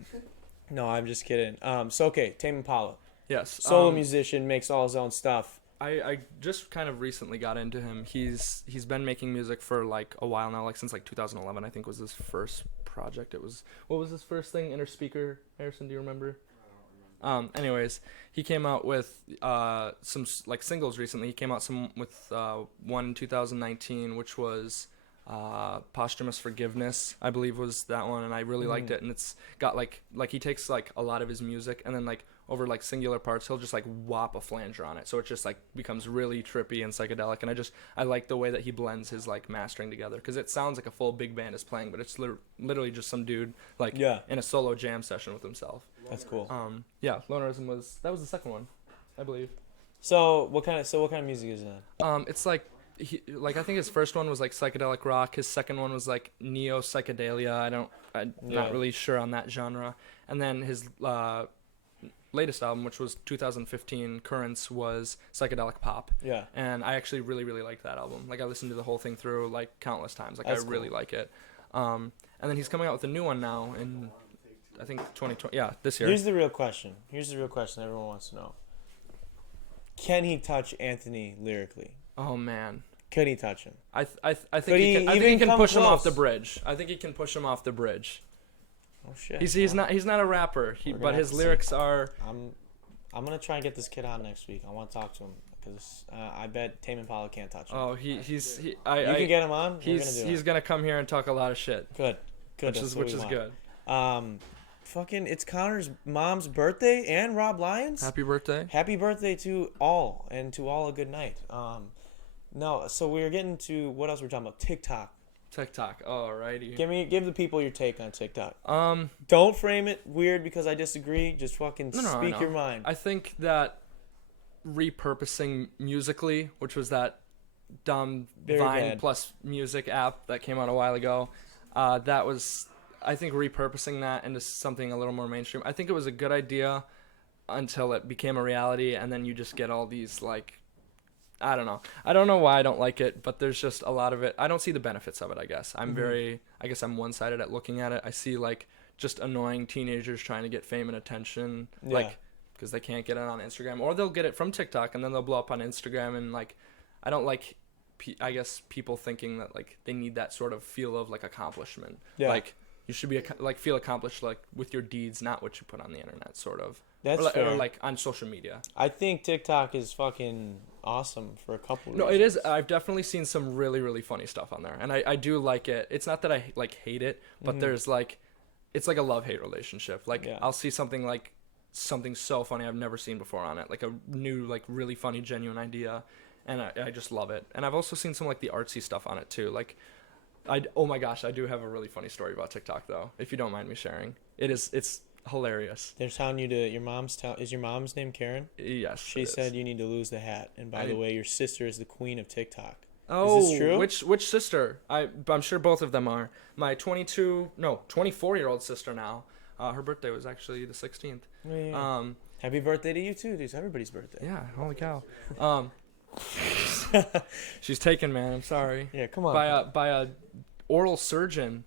No, I'm just kidding. So okay, Tame Impala, Yes. solo musician, makes all his own stuff. I just kind of recently got into him. He's been making music for like a while now, like since like 2011 I think was his first project. What was his first thing? Inner Speaker, Harrison, do you remember? Anyways, he came out with some like singles recently. He came out with one in 2019, which was Posthumous Forgiveness, I believe was that one, and I really liked it. And it's got like he takes like a lot of his music, and then like over like singular parts he'll just like whop a flanger on it, so it just like becomes really trippy and psychedelic. And I like the way that he blends his like mastering together, because it sounds like a full big band is playing, but it's literally just some dude like in a solo jam session with himself. That's cool. Yeah, Lonerism was the second one, I believe. So what kind of music is that? It's like I think his first one was like psychedelic rock. His second one was like neo psychedelia. I'm not really sure on that genre. And then his latest album, which was 2015 Currents, was psychedelic pop. Yeah. And I actually really, really liked that album. Like I listened to the whole thing through like countless times. Like That's I really cool. like it. And then he's coming out with a new one now in I think 2020. Yeah, this year. Here's the real question. Everyone wants to know. Can he touch Anthony lyrically? Oh man. Could he touch him? I think Could he he can, I think even he can come push him off close? the bridge. I think he can push him off the bridge. Oh shit. He's not a rapper. We're gonna But have his to lyrics see. are. I'm gonna try and get this kid on next week. I want to talk to him because I bet Tame Impala can't touch him. Oh, You can get him on. We're gonna do He's it. gonna come here and talk a lot of shit. Good. Which That's is what we want. good. Fucking, it's Connor's mom's birthday and Rob Lyons. Happy birthday. Happy birthday to all, and to all a good night. No, so we were getting to what else we're talking about? TikTok. TikTok. Alrighty. Give the people your take on TikTok. Um. Don't frame it weird because I disagree. Just fucking No, I speak know. your mind. I think that repurposing Musically, which was that dumb Very Vine bad. plus music app that came out a while ago, that was, I think, repurposing that into something a little more mainstream. I think it was a good idea until it became a reality, and then you just get all these like, I don't know. I don't know why I don't like it, but there's just a lot of it. I don't see the benefits of it, I guess. I guess I'm one-sided at looking at it. I see like just annoying teenagers trying to get fame and attention, Yeah. like because they can't get it on Instagram, or they'll get it from TikTok and then they'll blow up on Instagram. And like, I don't like, I guess people thinking that like they need that sort of feel of like accomplishment. Yeah. Like you should be like feel accomplished like with your deeds, not what you put on the internet, sort of. That's or fair. like on social media. I think TikTok is fucking awesome for a couple No, reasons. it is. I've definitely seen some really, really funny stuff on there, and I do like it. It's not that I like hate it, but there's like, it's like a love-hate relationship. Like Yeah. I'll see something so funny I've never seen before on it, like a new, like really funny, genuine idea, and I just love it. And I've also seen some like the artsy stuff on it too. Like, oh my gosh, I do have a really funny story about TikTok though, if you don't mind me sharing. It's hilarious. They're telling you to is your mom's name Karen? Yes. She it is. said you need to lose the hat. And by the way, your sister is the queen of TikTok. Oh, is this true? Which sister? I'm sure both of them are. My 24-year-old sister now. Her birthday was actually the 16th. Yeah. Happy birthday to you too, dude. It's everybody's birthday. Yeah, holy cow. She's taken, man. I'm sorry. Yeah, come on. By a oral surgeon.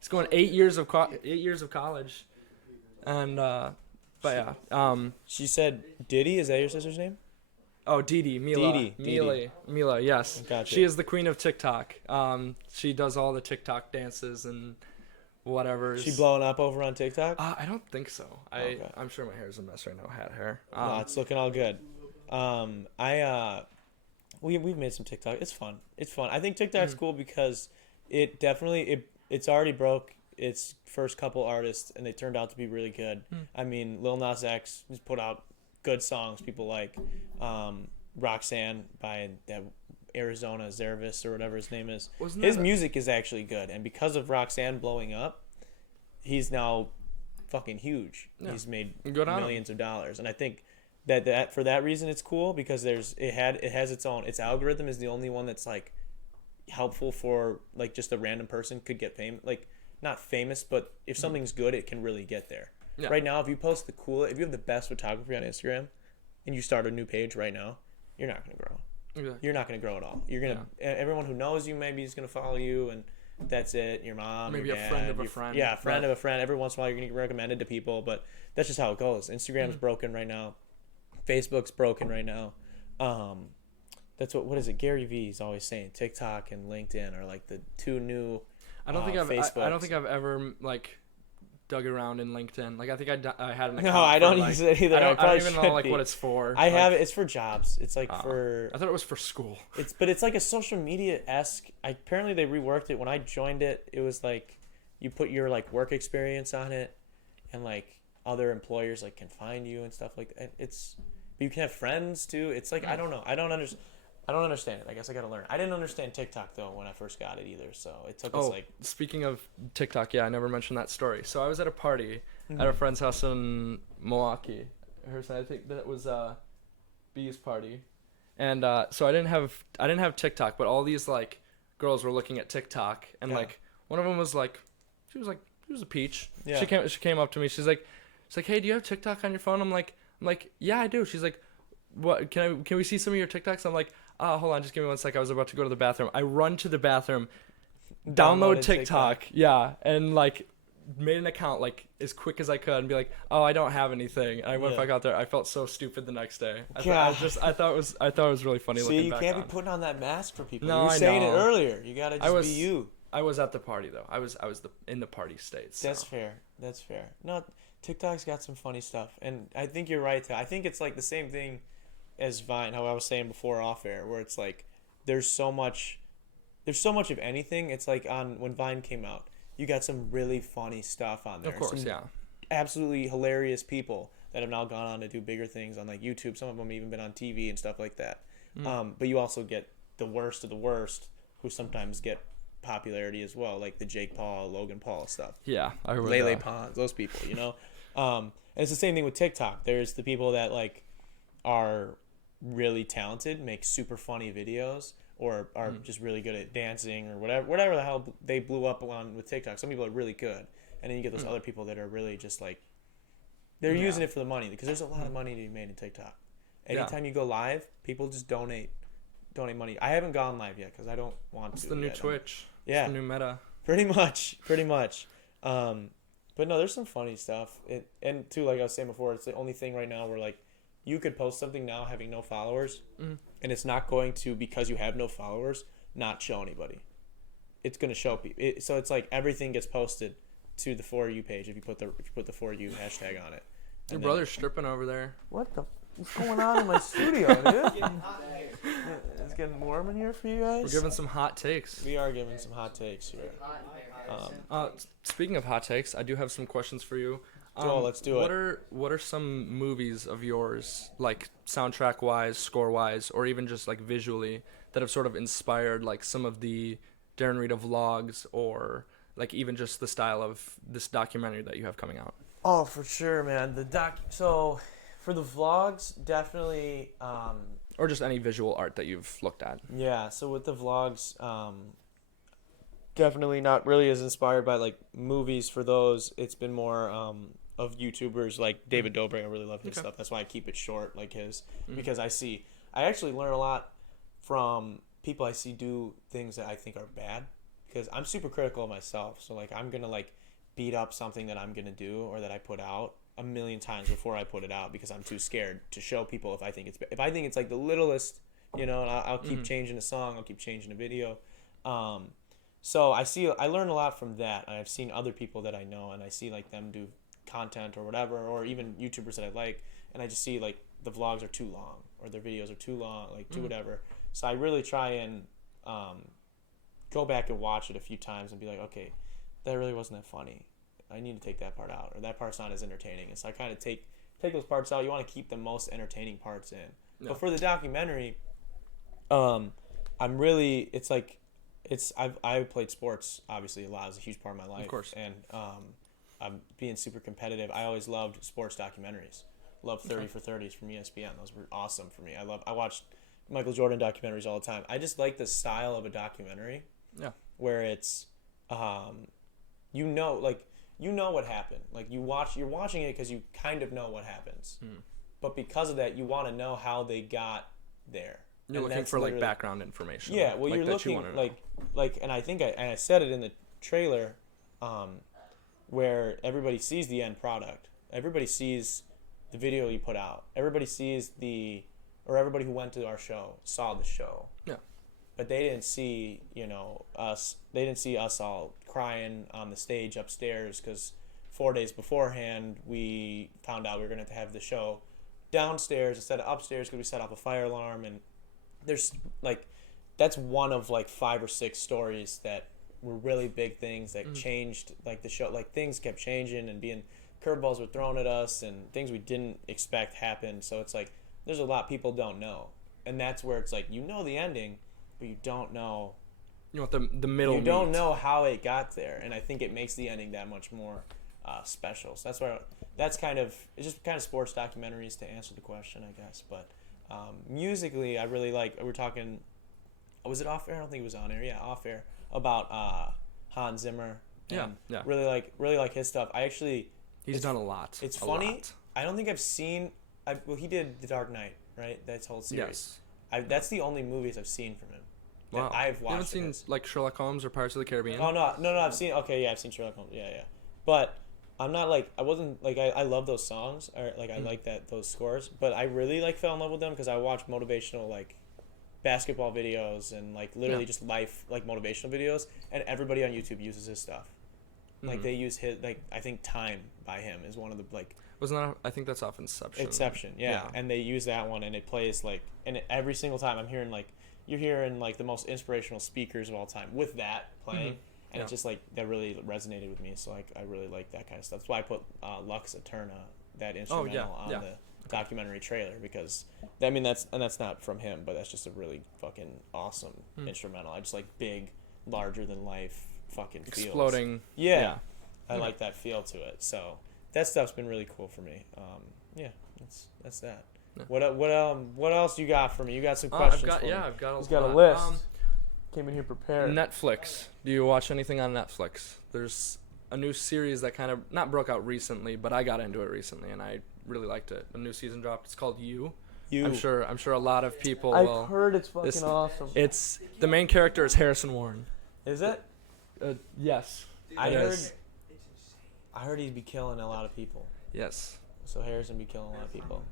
He's going 8 years of college, and but yeah. She said Diddy. Is that your sister's name? Oh, Didi, Mila. Didi. Mila, yes. Gotcha. She is the queen of TikTok. She does all the TikTok dances and whatever. She blowing up over on TikTok? I don't think so. Okay. I'm sure my hair's a mess right now. Hat hair. No, it's looking all good. We've made some TikTok. It's fun. I think TikTok's cool because it definitely it's already broke its first couple artists and they turned out to be really good. I mean, Lil Nas X has put out good songs people like. Roxanne by that Arizona Zervis or whatever his name is. His music is actually good, and because of Roxanne blowing up, he's now fucking huge. Yeah. He's made millions of dollars, and I think that for that reason it's cool because it has its own. Its algorithm is the only one that's like helpful for like just a random person could get fame, like not famous, but if something's good, it can really get there. Yeah. Right now, if you post if you have the best photography on Instagram, and you start a new page right now, you're not going to grow. Exactly. You're not going to grow at all. You're going to everyone who knows you maybe is going to follow you, and that's it. Your mom, maybe your dad, a friend of a friend. Yeah, a friend of a friend. Every once in a while, you're going to get recommended to people, but that's just how it goes. Instagram's broken right now. Facebook's broken right now. That's what is it? Gary Vee is always saying TikTok and LinkedIn are like the two new. I don't think I've ever like dug around in LinkedIn. Like I think I had an account. No, I don't use it either. I don't even know like what it's for. I have it. It's for jobs. It's like for. I thought it was for school. It's like a social media-esque. Apparently they reworked it. When I joined it, it was like you put your like work experience on it, and like other employers like can find you and stuff like that. But you can have friends too. It's like I don't know. I don't understand it. I guess I gotta learn. I didn't understand TikTok though when I first got it either. So it took us like. Speaking of TikTok, yeah, I never mentioned that story. So I was at a party at a friend's house in Milwaukee. I think that was B's party, And so I didn't have TikTok, but all these like girls were looking at TikTok, and Yeah. like one of them was like, she was a peach. Yeah. She came up to me. She's like, hey, do you have TikTok on your phone? I'm like, yeah, I do. She's like, what? Can we see some of your TikToks? I'm like, hold on, just give me 1 sec. I was about to go to the bathroom. I run to the bathroom, download Downloaded TikTok, yeah, and like made an account like as quick as I could and be like, oh, I don't have anything. And I went Yeah. back out there. I felt so stupid the next day. I God. thought it was really funny See, looking you back can't on. be putting on that mask for people. No, You were I saying know. it earlier. You gotta just was- be you. I was at the party though. I was in the party state. So. That's fair. That's fair. No, TikTok's got some funny stuff, and I think you're right. I think it's like the same thing as Vine. How I was saying before off air, where it's like there's so much of anything. It's like when Vine came out, you got some really funny stuff on there. Of course, some yeah. absolutely hilarious people that have now gone on to do bigger things on like YouTube. Some of them even been on TV and stuff like that. But you also get the worst of the worst, who sometimes get popularity as well, like the Jake Paul, Logan Paul stuff. Yeah, I would. Lele Pons, those people, you know. And it's the same thing with TikTok. There's the people that like are really talented, make super funny videos, or are just really good at dancing or whatever the hell they blew up on with TikTok. Some people are really good, and then you get those other people that are really just like they're using it for the money, because there's a lot of money to be made in TikTok. Anytime you go live, people just donate money. I haven't gone live yet because I don't want to. It's the new yet. Twitch. Yeah. It's the new meta. Pretty much. But no, there's some funny stuff. And too, like I was saying before, it's the only thing right now where like you could post something now having no followers, and it's not going to, because you have no followers, not show anybody. It's going to show people. So it's like everything gets posted to the For You page if you put the For You hashtag on it. Your brother's stripping over there. What's going on in my studio, dude? It's getting warm in here for you guys. We're giving some hot takes. We are giving some hot takes here. Speaking of hot takes, I do have some questions for you. Joel, let's do it. What are some movies of yours, like soundtrack wise, score wise, or even just like visually, that have sort of inspired like some of the Darren Rita vlogs, or like even just the style of this documentary that you have coming out? Oh, for sure, man. So for the vlogs, definitely. Or just any visual art that you've looked at. Yeah. So with the vlogs, definitely not really as inspired by like movies. For those, it's been more of YouTubers like David Dobrik. I really love his stuff. That's why I keep it short, like his, because I actually learn a lot from people I see do things that I think are bad, because I'm super critical of myself. So like I'm gonna like beat up something that I'm gonna do or that I put out a million times before I put it out, because I'm too scared to show people if I think it's like the littlest, you know, and I'll keep changing a song, I'll keep changing a video. So I learn a lot from that. I've seen other people that I know, and I see like them do content or whatever, or even YouTubers that I like, and I just see like the vlogs are too long or their videos are too long, like too whatever. So I really try and go back and watch it a few times and be like, okay, that really wasn't that funny. I need to take that part out, or that part's not as entertaining. And so I kind of take those parts out. You want to keep the most entertaining parts in. Yeah. But for the documentary, I've played sports obviously a lot. It's a huge part of my life. Of course. And I'm being super competitive. I always loved sports documentaries. Loved 30 for 30s from ESPN. Those were awesome for me. I watched Michael Jordan documentaries all the time. I just like the style of a documentary. Yeah. Where it's you know what happened. Like you're watching it because you kind of know what happens. But because of that, you want to know how they got there. You're looking for like background information. Yeah, well, like, you're looking and I think I said it in the trailer, where everybody sees the end product. Everybody sees the video you put out. Everybody everybody who went to our show saw the show. Yeah. But they didn't see, us. They didn't see us all crying on the stage upstairs because 4 days beforehand we found out we were going to have the show downstairs instead of upstairs because we set off a fire alarm. And there's that's one of 5 or 6 stories that were really big things that changed the show. Things kept changing and curveballs were thrown at us and things we didn't expect happened. So it's there's a lot people don't know, and that's where it's the ending, but you don't know. You know what the middle. You don't know how it got there, and I think it makes the ending that much more special. So it's just kind of sports documentaries to answer the question, I guess. But Musically, I really like. We're talking. Was it off air? I don't think it was on air. Yeah, off air about Hans Zimmer. Yeah, And yeah. Really like his stuff. I actually. He's done a lot. It's a funny. lot. I don't think I've seen. Well, he did The Dark Knight, right? That whole series. Yes. That's the only movies I've seen from him. Wow. I've watched. You haven't seen like Sherlock Holmes or Pirates of the Caribbean? Oh no! I've seen. Okay, yeah, I've seen Sherlock Holmes. Yeah. But I'm not like I wasn't like I love those songs or like I like those scores. But I really like fell in love with them because I watched motivational like basketball videos and like literally just life like motivational videos, and everybody on YouTube uses his stuff. Like they use his like I think Time by him is one of the like. Wasn't that? I think that's off Inception. Inception, yeah. And they use that one, and it plays like, and every single time I'm hearing like, you're hearing like the most inspirational speakers of all time with that playing, and it's just like that really resonated with me. So like I really like that kind of stuff. That's why I put Lux Eterna, that instrumental on the documentary trailer because that's not from him, but that's just a really fucking awesome instrumental. I just like big, larger than life fucking feels. Exploding. Yeah. I like that feel to it. So. That stuff's been really cool for me. That's that. Yeah. What else you got for me? You got some questions for me? I've got a He's got a lot. list. Came in here prepared. Netflix. Do you watch anything on Netflix? There's a new series that kind of not broke out recently, but I got into it recently and I really liked it. A new season dropped. It's called You. I'm sure a lot of people will. I've heard it's fucking awesome. It's the main character is Harrison Warren. Is it? Yes. I heard he'd be killing a lot of people. Yes. So Harrison be killing a lot of people.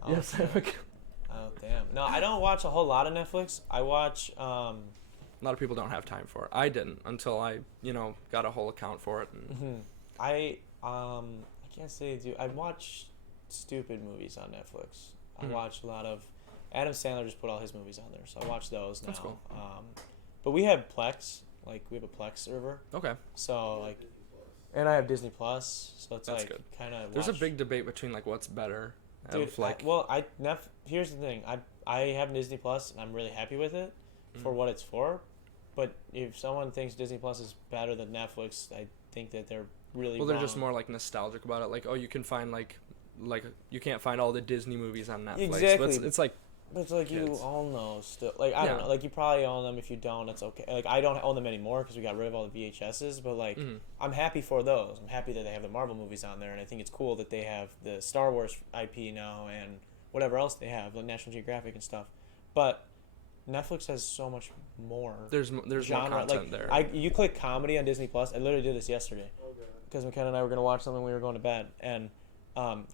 Oh, Yes. oh damn. No, I don't watch a whole lot of Netflix. I watch. A lot of people don't have time for it. I didn't until I, got a whole account for it. And I can't say dude. I watch stupid movies on Netflix. I watch a lot of. Adam Sandler just put all his movies on there, so I watch those now. That's cool. But we have Plex. Like we have a Plex server. Okay. So like. And I have Disney Plus, so it's That's like good. kind of. There's a big debate between like what's better. Dude, here's the thing. I have Disney Plus, and I'm really happy with it for what it's for. But if someone thinks Disney Plus is better than Netflix, I think that they're really. Well, wrong. they're just more like nostalgic about it. Like, oh, you can find like you can't find all the Disney movies on Netflix. Exactly. But it's like. But it's like kids. you all know still. Like I don't know. Like you probably own them. If you don't, it's okay. Like I don't own them anymore because we got rid of all the VHSs. But like I'm happy for those. I'm happy that they have the Marvel movies on there, and I think it's cool that they have the Star Wars IP now and whatever else they have, like National Geographic and stuff. But Netflix has so much more. There's more content there. You click comedy on Disney Plus. I literally did this yesterday because McKenna and I were gonna watch something. We were going to bed and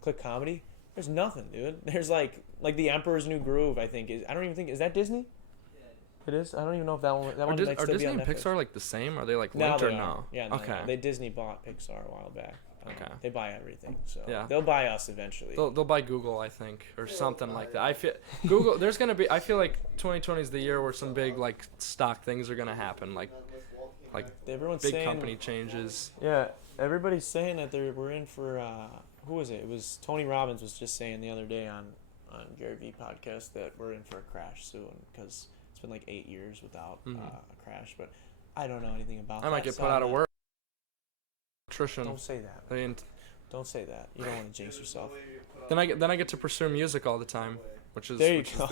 click comedy. There's nothing, dude. There's like The Emperor's New Groove. I think is that Disney? Yeah, it is. I don't even know if that one. That one might are still Disney be on and Netflix. Pixar like the same? Are they like Now linked they or are. no? Yeah. No, they Disney bought Pixar a while back. Okay. They buy everything, so Yeah. they'll buy us eventually. They'll buy Google, I think, or something like that. I feel Google. There's gonna be. I feel like 2020 is the year where some big like stock things are gonna happen, like Everyone's big saying, company changes. Yeah, everybody's saying that we're in for. Who was it? It was Tony Robbins was just saying the other day on Gary Vee podcast that we're in for a crash soon because it's been like 8 years without a crash. But I don't know anything about that. I might get put out of work. Attrition. Don't say that. Don't say that. You don't want to jinx yourself. Then I get to pursue music all the time, which is there you go.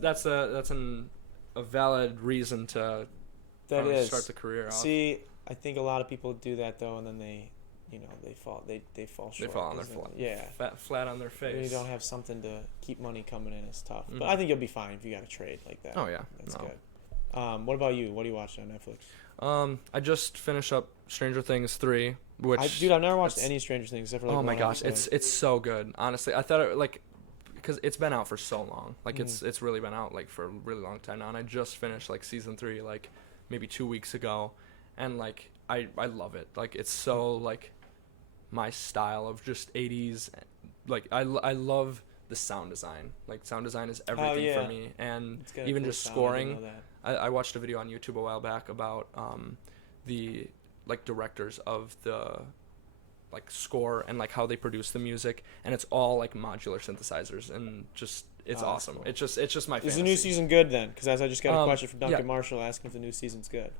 That's a valid reason to start the career off. See, I think a lot of people do that though, and then they fall short. They fall on their flat. Yeah. Flat on their face. When you don't have something to keep money coming in, it's tough. But I think you'll be fine if you got a trade like that. Oh yeah, that's good. What about you? What do you watch on Netflix? I just finished up Stranger Things 3, which I've never watched any Stranger Things except for like. Oh my gosh, it's so good. Honestly, I thought it because it's been out for so long. Like it's really been out like for a really long time now, and I just finished like season 3 like maybe 2 weeks ago, and like I love it. Like it's so like my style of just 80s. Like I love the sound design. Like sound design is everything for me, and even cool just sound. scoring. I watched a video on YouTube a while back about the like directors of the like score and like how they produce the music, and it's all like modular synthesizers, and just it's awesome. Cool. It's just my fantasy. Is the new season good then? Because I just got a question from Duncan Marshall asking if the new season's good.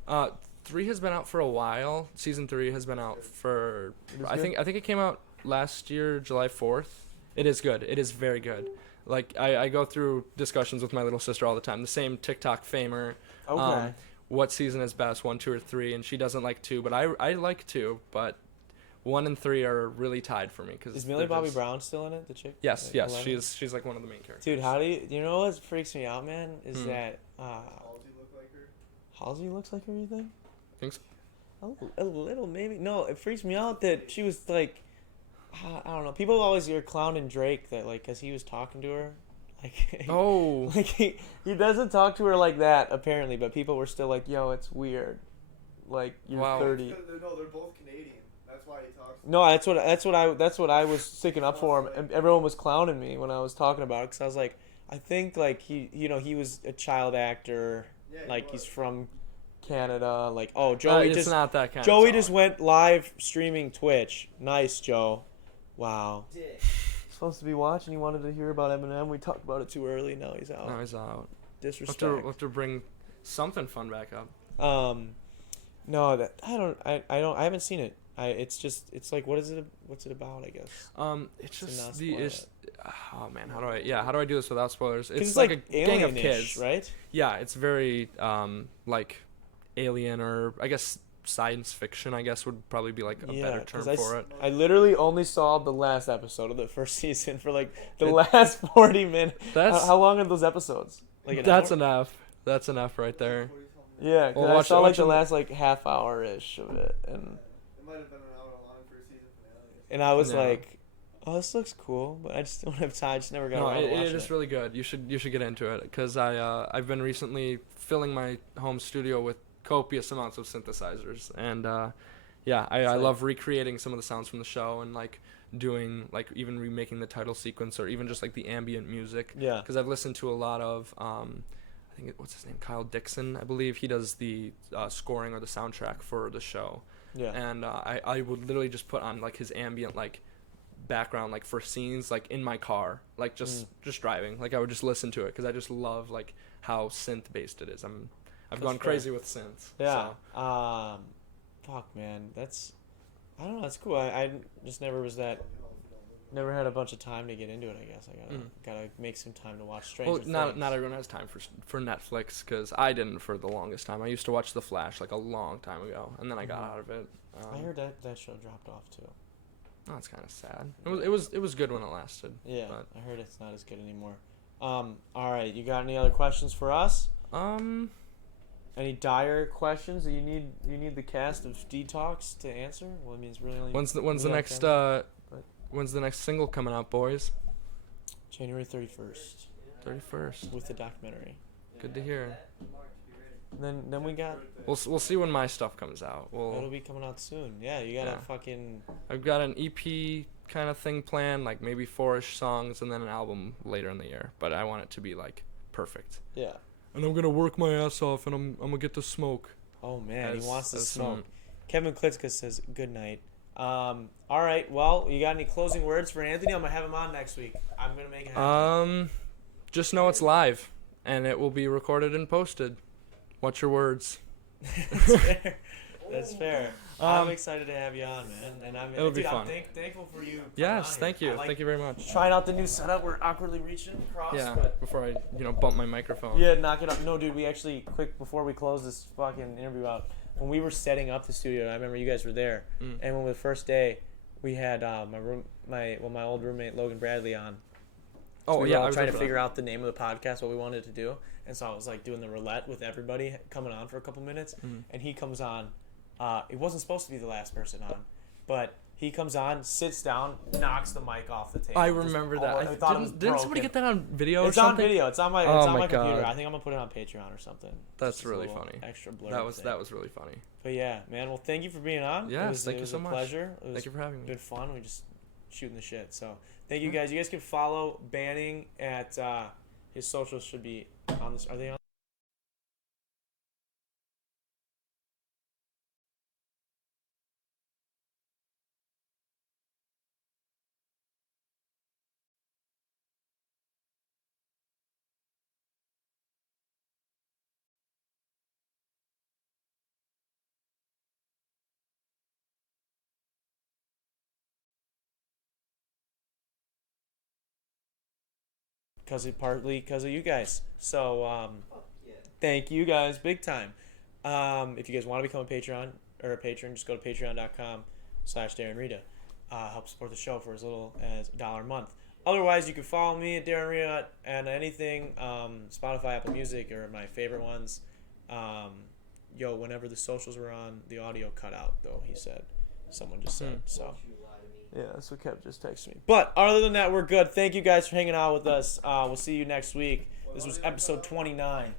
3 has been out for a while. Season 3 has been out for I think it came out last year, July 4th. It is good. It is very good. Like I go through discussions with my little sister all the time. The same TikTok famer. Okay. What season is best, 1, 2, or 3? And she doesn't like 2, but I like 2. But 1 and 3 are really tied for me. Cause Is Millie Bobby Brown still in it? The chick? Yes, Like, yes. 11? She's like one of the main characters. Dude, how do you know what freaks me out, man? Is that Halsey look like her? Halsey looks like her? You think? Think so? A little, maybe. No, it freaks me out that she was like, I don't know. People always are clowning Drake that like, cause he was talking to her, like. Oh. Like he doesn't talk to her like that apparently, but people were still like, yo, it's weird. Like you're Wow. 30. No, they're both Canadian. That's why he talks. No, that's what I was sticking up for him, and everyone was clowning me when I was talking about it, because I was like, I think like he was a child actor, Yeah, like he was. he's from Canada, like Joey it's just not that kind Joey of just went live streaming Twitch. Nice, Joe. Wow. Dick. Supposed to be watching. He wanted to hear about Eminem. We talked about it too early. Now he's out. No, he's out. Disrespect. We'll have to bring something fun back up. No, that I haven't seen it. It's like what's it about, I guess. It's To not just spoil it's oh man, how do I do this without spoilers? 'Cause It's like a gang of alien-ish, kids, right? Yeah, it's very like alien, or I guess science fiction, I guess would probably be like a better term 'cause for it. I literally only saw the last episode of the first season for like the last 40 minutes. That's How long are those episodes? Like an that's hour? enough. That's enough right there. Yeah, 'cause Well, I watch- saw like watch the them- last like half hour ish of it, and It might have been an hour long for a season finale. I was No. like, oh, this looks cool, but I just don't have time. I just never got No, around to it watching is really good. You should get into it, because I've been recently filling my home studio with copious amounts of synthesizers, and yeah, I like- love recreating some of the sounds from the show, and like doing like even remaking the title sequence, or even just like the ambient music, Yeah. because I've listened to a lot of I think what's his name, Kyle Dixon, I believe. He does the scoring or the soundtrack for the show. Yeah. And I would literally just put on like his ambient like background, like for scenes, like in my car, like just driving, like I would just listen to it, because I just love like how synth based it is. I've That's gone fair. crazy with synths. Yeah. So. Fuck, man. I don't know. That's cool. I just never had a bunch of time to get into it. I guess I gotta make some time to watch Stranger Well, Things. not everyone has time for Netflix, because I didn't for the longest time. I used to watch The Flash like a long time ago, and then I got out of it. I heard that show dropped off too. Oh, it's kind of sad. It was good when it lasted. Yeah, But, I heard it's not as good anymore. All right, you got any other questions for us? Any dire questions that you need the cast of Detox to answer? Well, I mean, it's really only when's the we have next time. when's the next single coming out, boys? January 31st 31st. with the documentary. Good to hear. Then we got We'll see when my stuff comes out. it'll be coming out soon. Yeah, you got Yeah. a fucking I've got an EP kind of thing planned, like maybe 4-ish songs, and then an album later in the year. But I want it to be like perfect. yeah. And I'm gonna work my ass off, and I'm gonna get to smoke. Oh man, As- he wants to as smoke. some- Kevin Klitzka says good night. All right. Well, you got any closing words for Anthony? I'm gonna have him on next week. I'm gonna make it happen. Just know it's live, and it will be recorded and posted. Watch your words. That's fair. That's fair. I'm excited to have you on, man. And It'll be dude, fun. I'm thankful for you. Yes, thank you. I like Thank you very much. trying out the new setup. We're awkwardly reaching across. Yeah, But before I bump my microphone. yeah, knock it up. No, dude, we actually quick before we close this fucking interview out. When we were setting up the studio, I remember you guys were there, and when the first day, we had my old roommate Logan Bradley on. Oh we yeah, were I all was trying there to for figure out the name of the podcast, what we wanted to do, and so I was like doing the roulette with everybody coming on for a couple minutes, and he comes on. It wasn't supposed to be the last person on, but he comes on, sits down, knocks the mic off the table. I Just remember almost- that. I thought it was Didn't somebody broken. get that on video It's or on something? video. It's on my Oh my computer. God. I think I'm gonna put it on Patreon or something. That's Just a really little funny. Extra blurb That was thing. really funny. But yeah, man. Well, thank you for being on. Yes, thank it you was so a much. pleasure. It was Thank you for having me. been fun. We just shooting the shit. So thank you guys. You guys can follow Banning at his socials should be on this. Are they on? partly because of you guys. So Fuck yeah. thank you guys big time. If you guys want to become a patron or a patron, just go to patreon.com/Darren Rita. Help support the show for as little as $1 a month. Otherwise, you can follow me at Darren Rita and anything, Spotify, Apple Music, or my favorite ones. Whenever the socials were on, the audio cut out, though, he said. Someone just said, so. Don't you lie to me. Yeah, that's what Kev just texted me. But other than that, we're good. Thank you guys for hanging out with us. We'll see you next week. This was episode 29.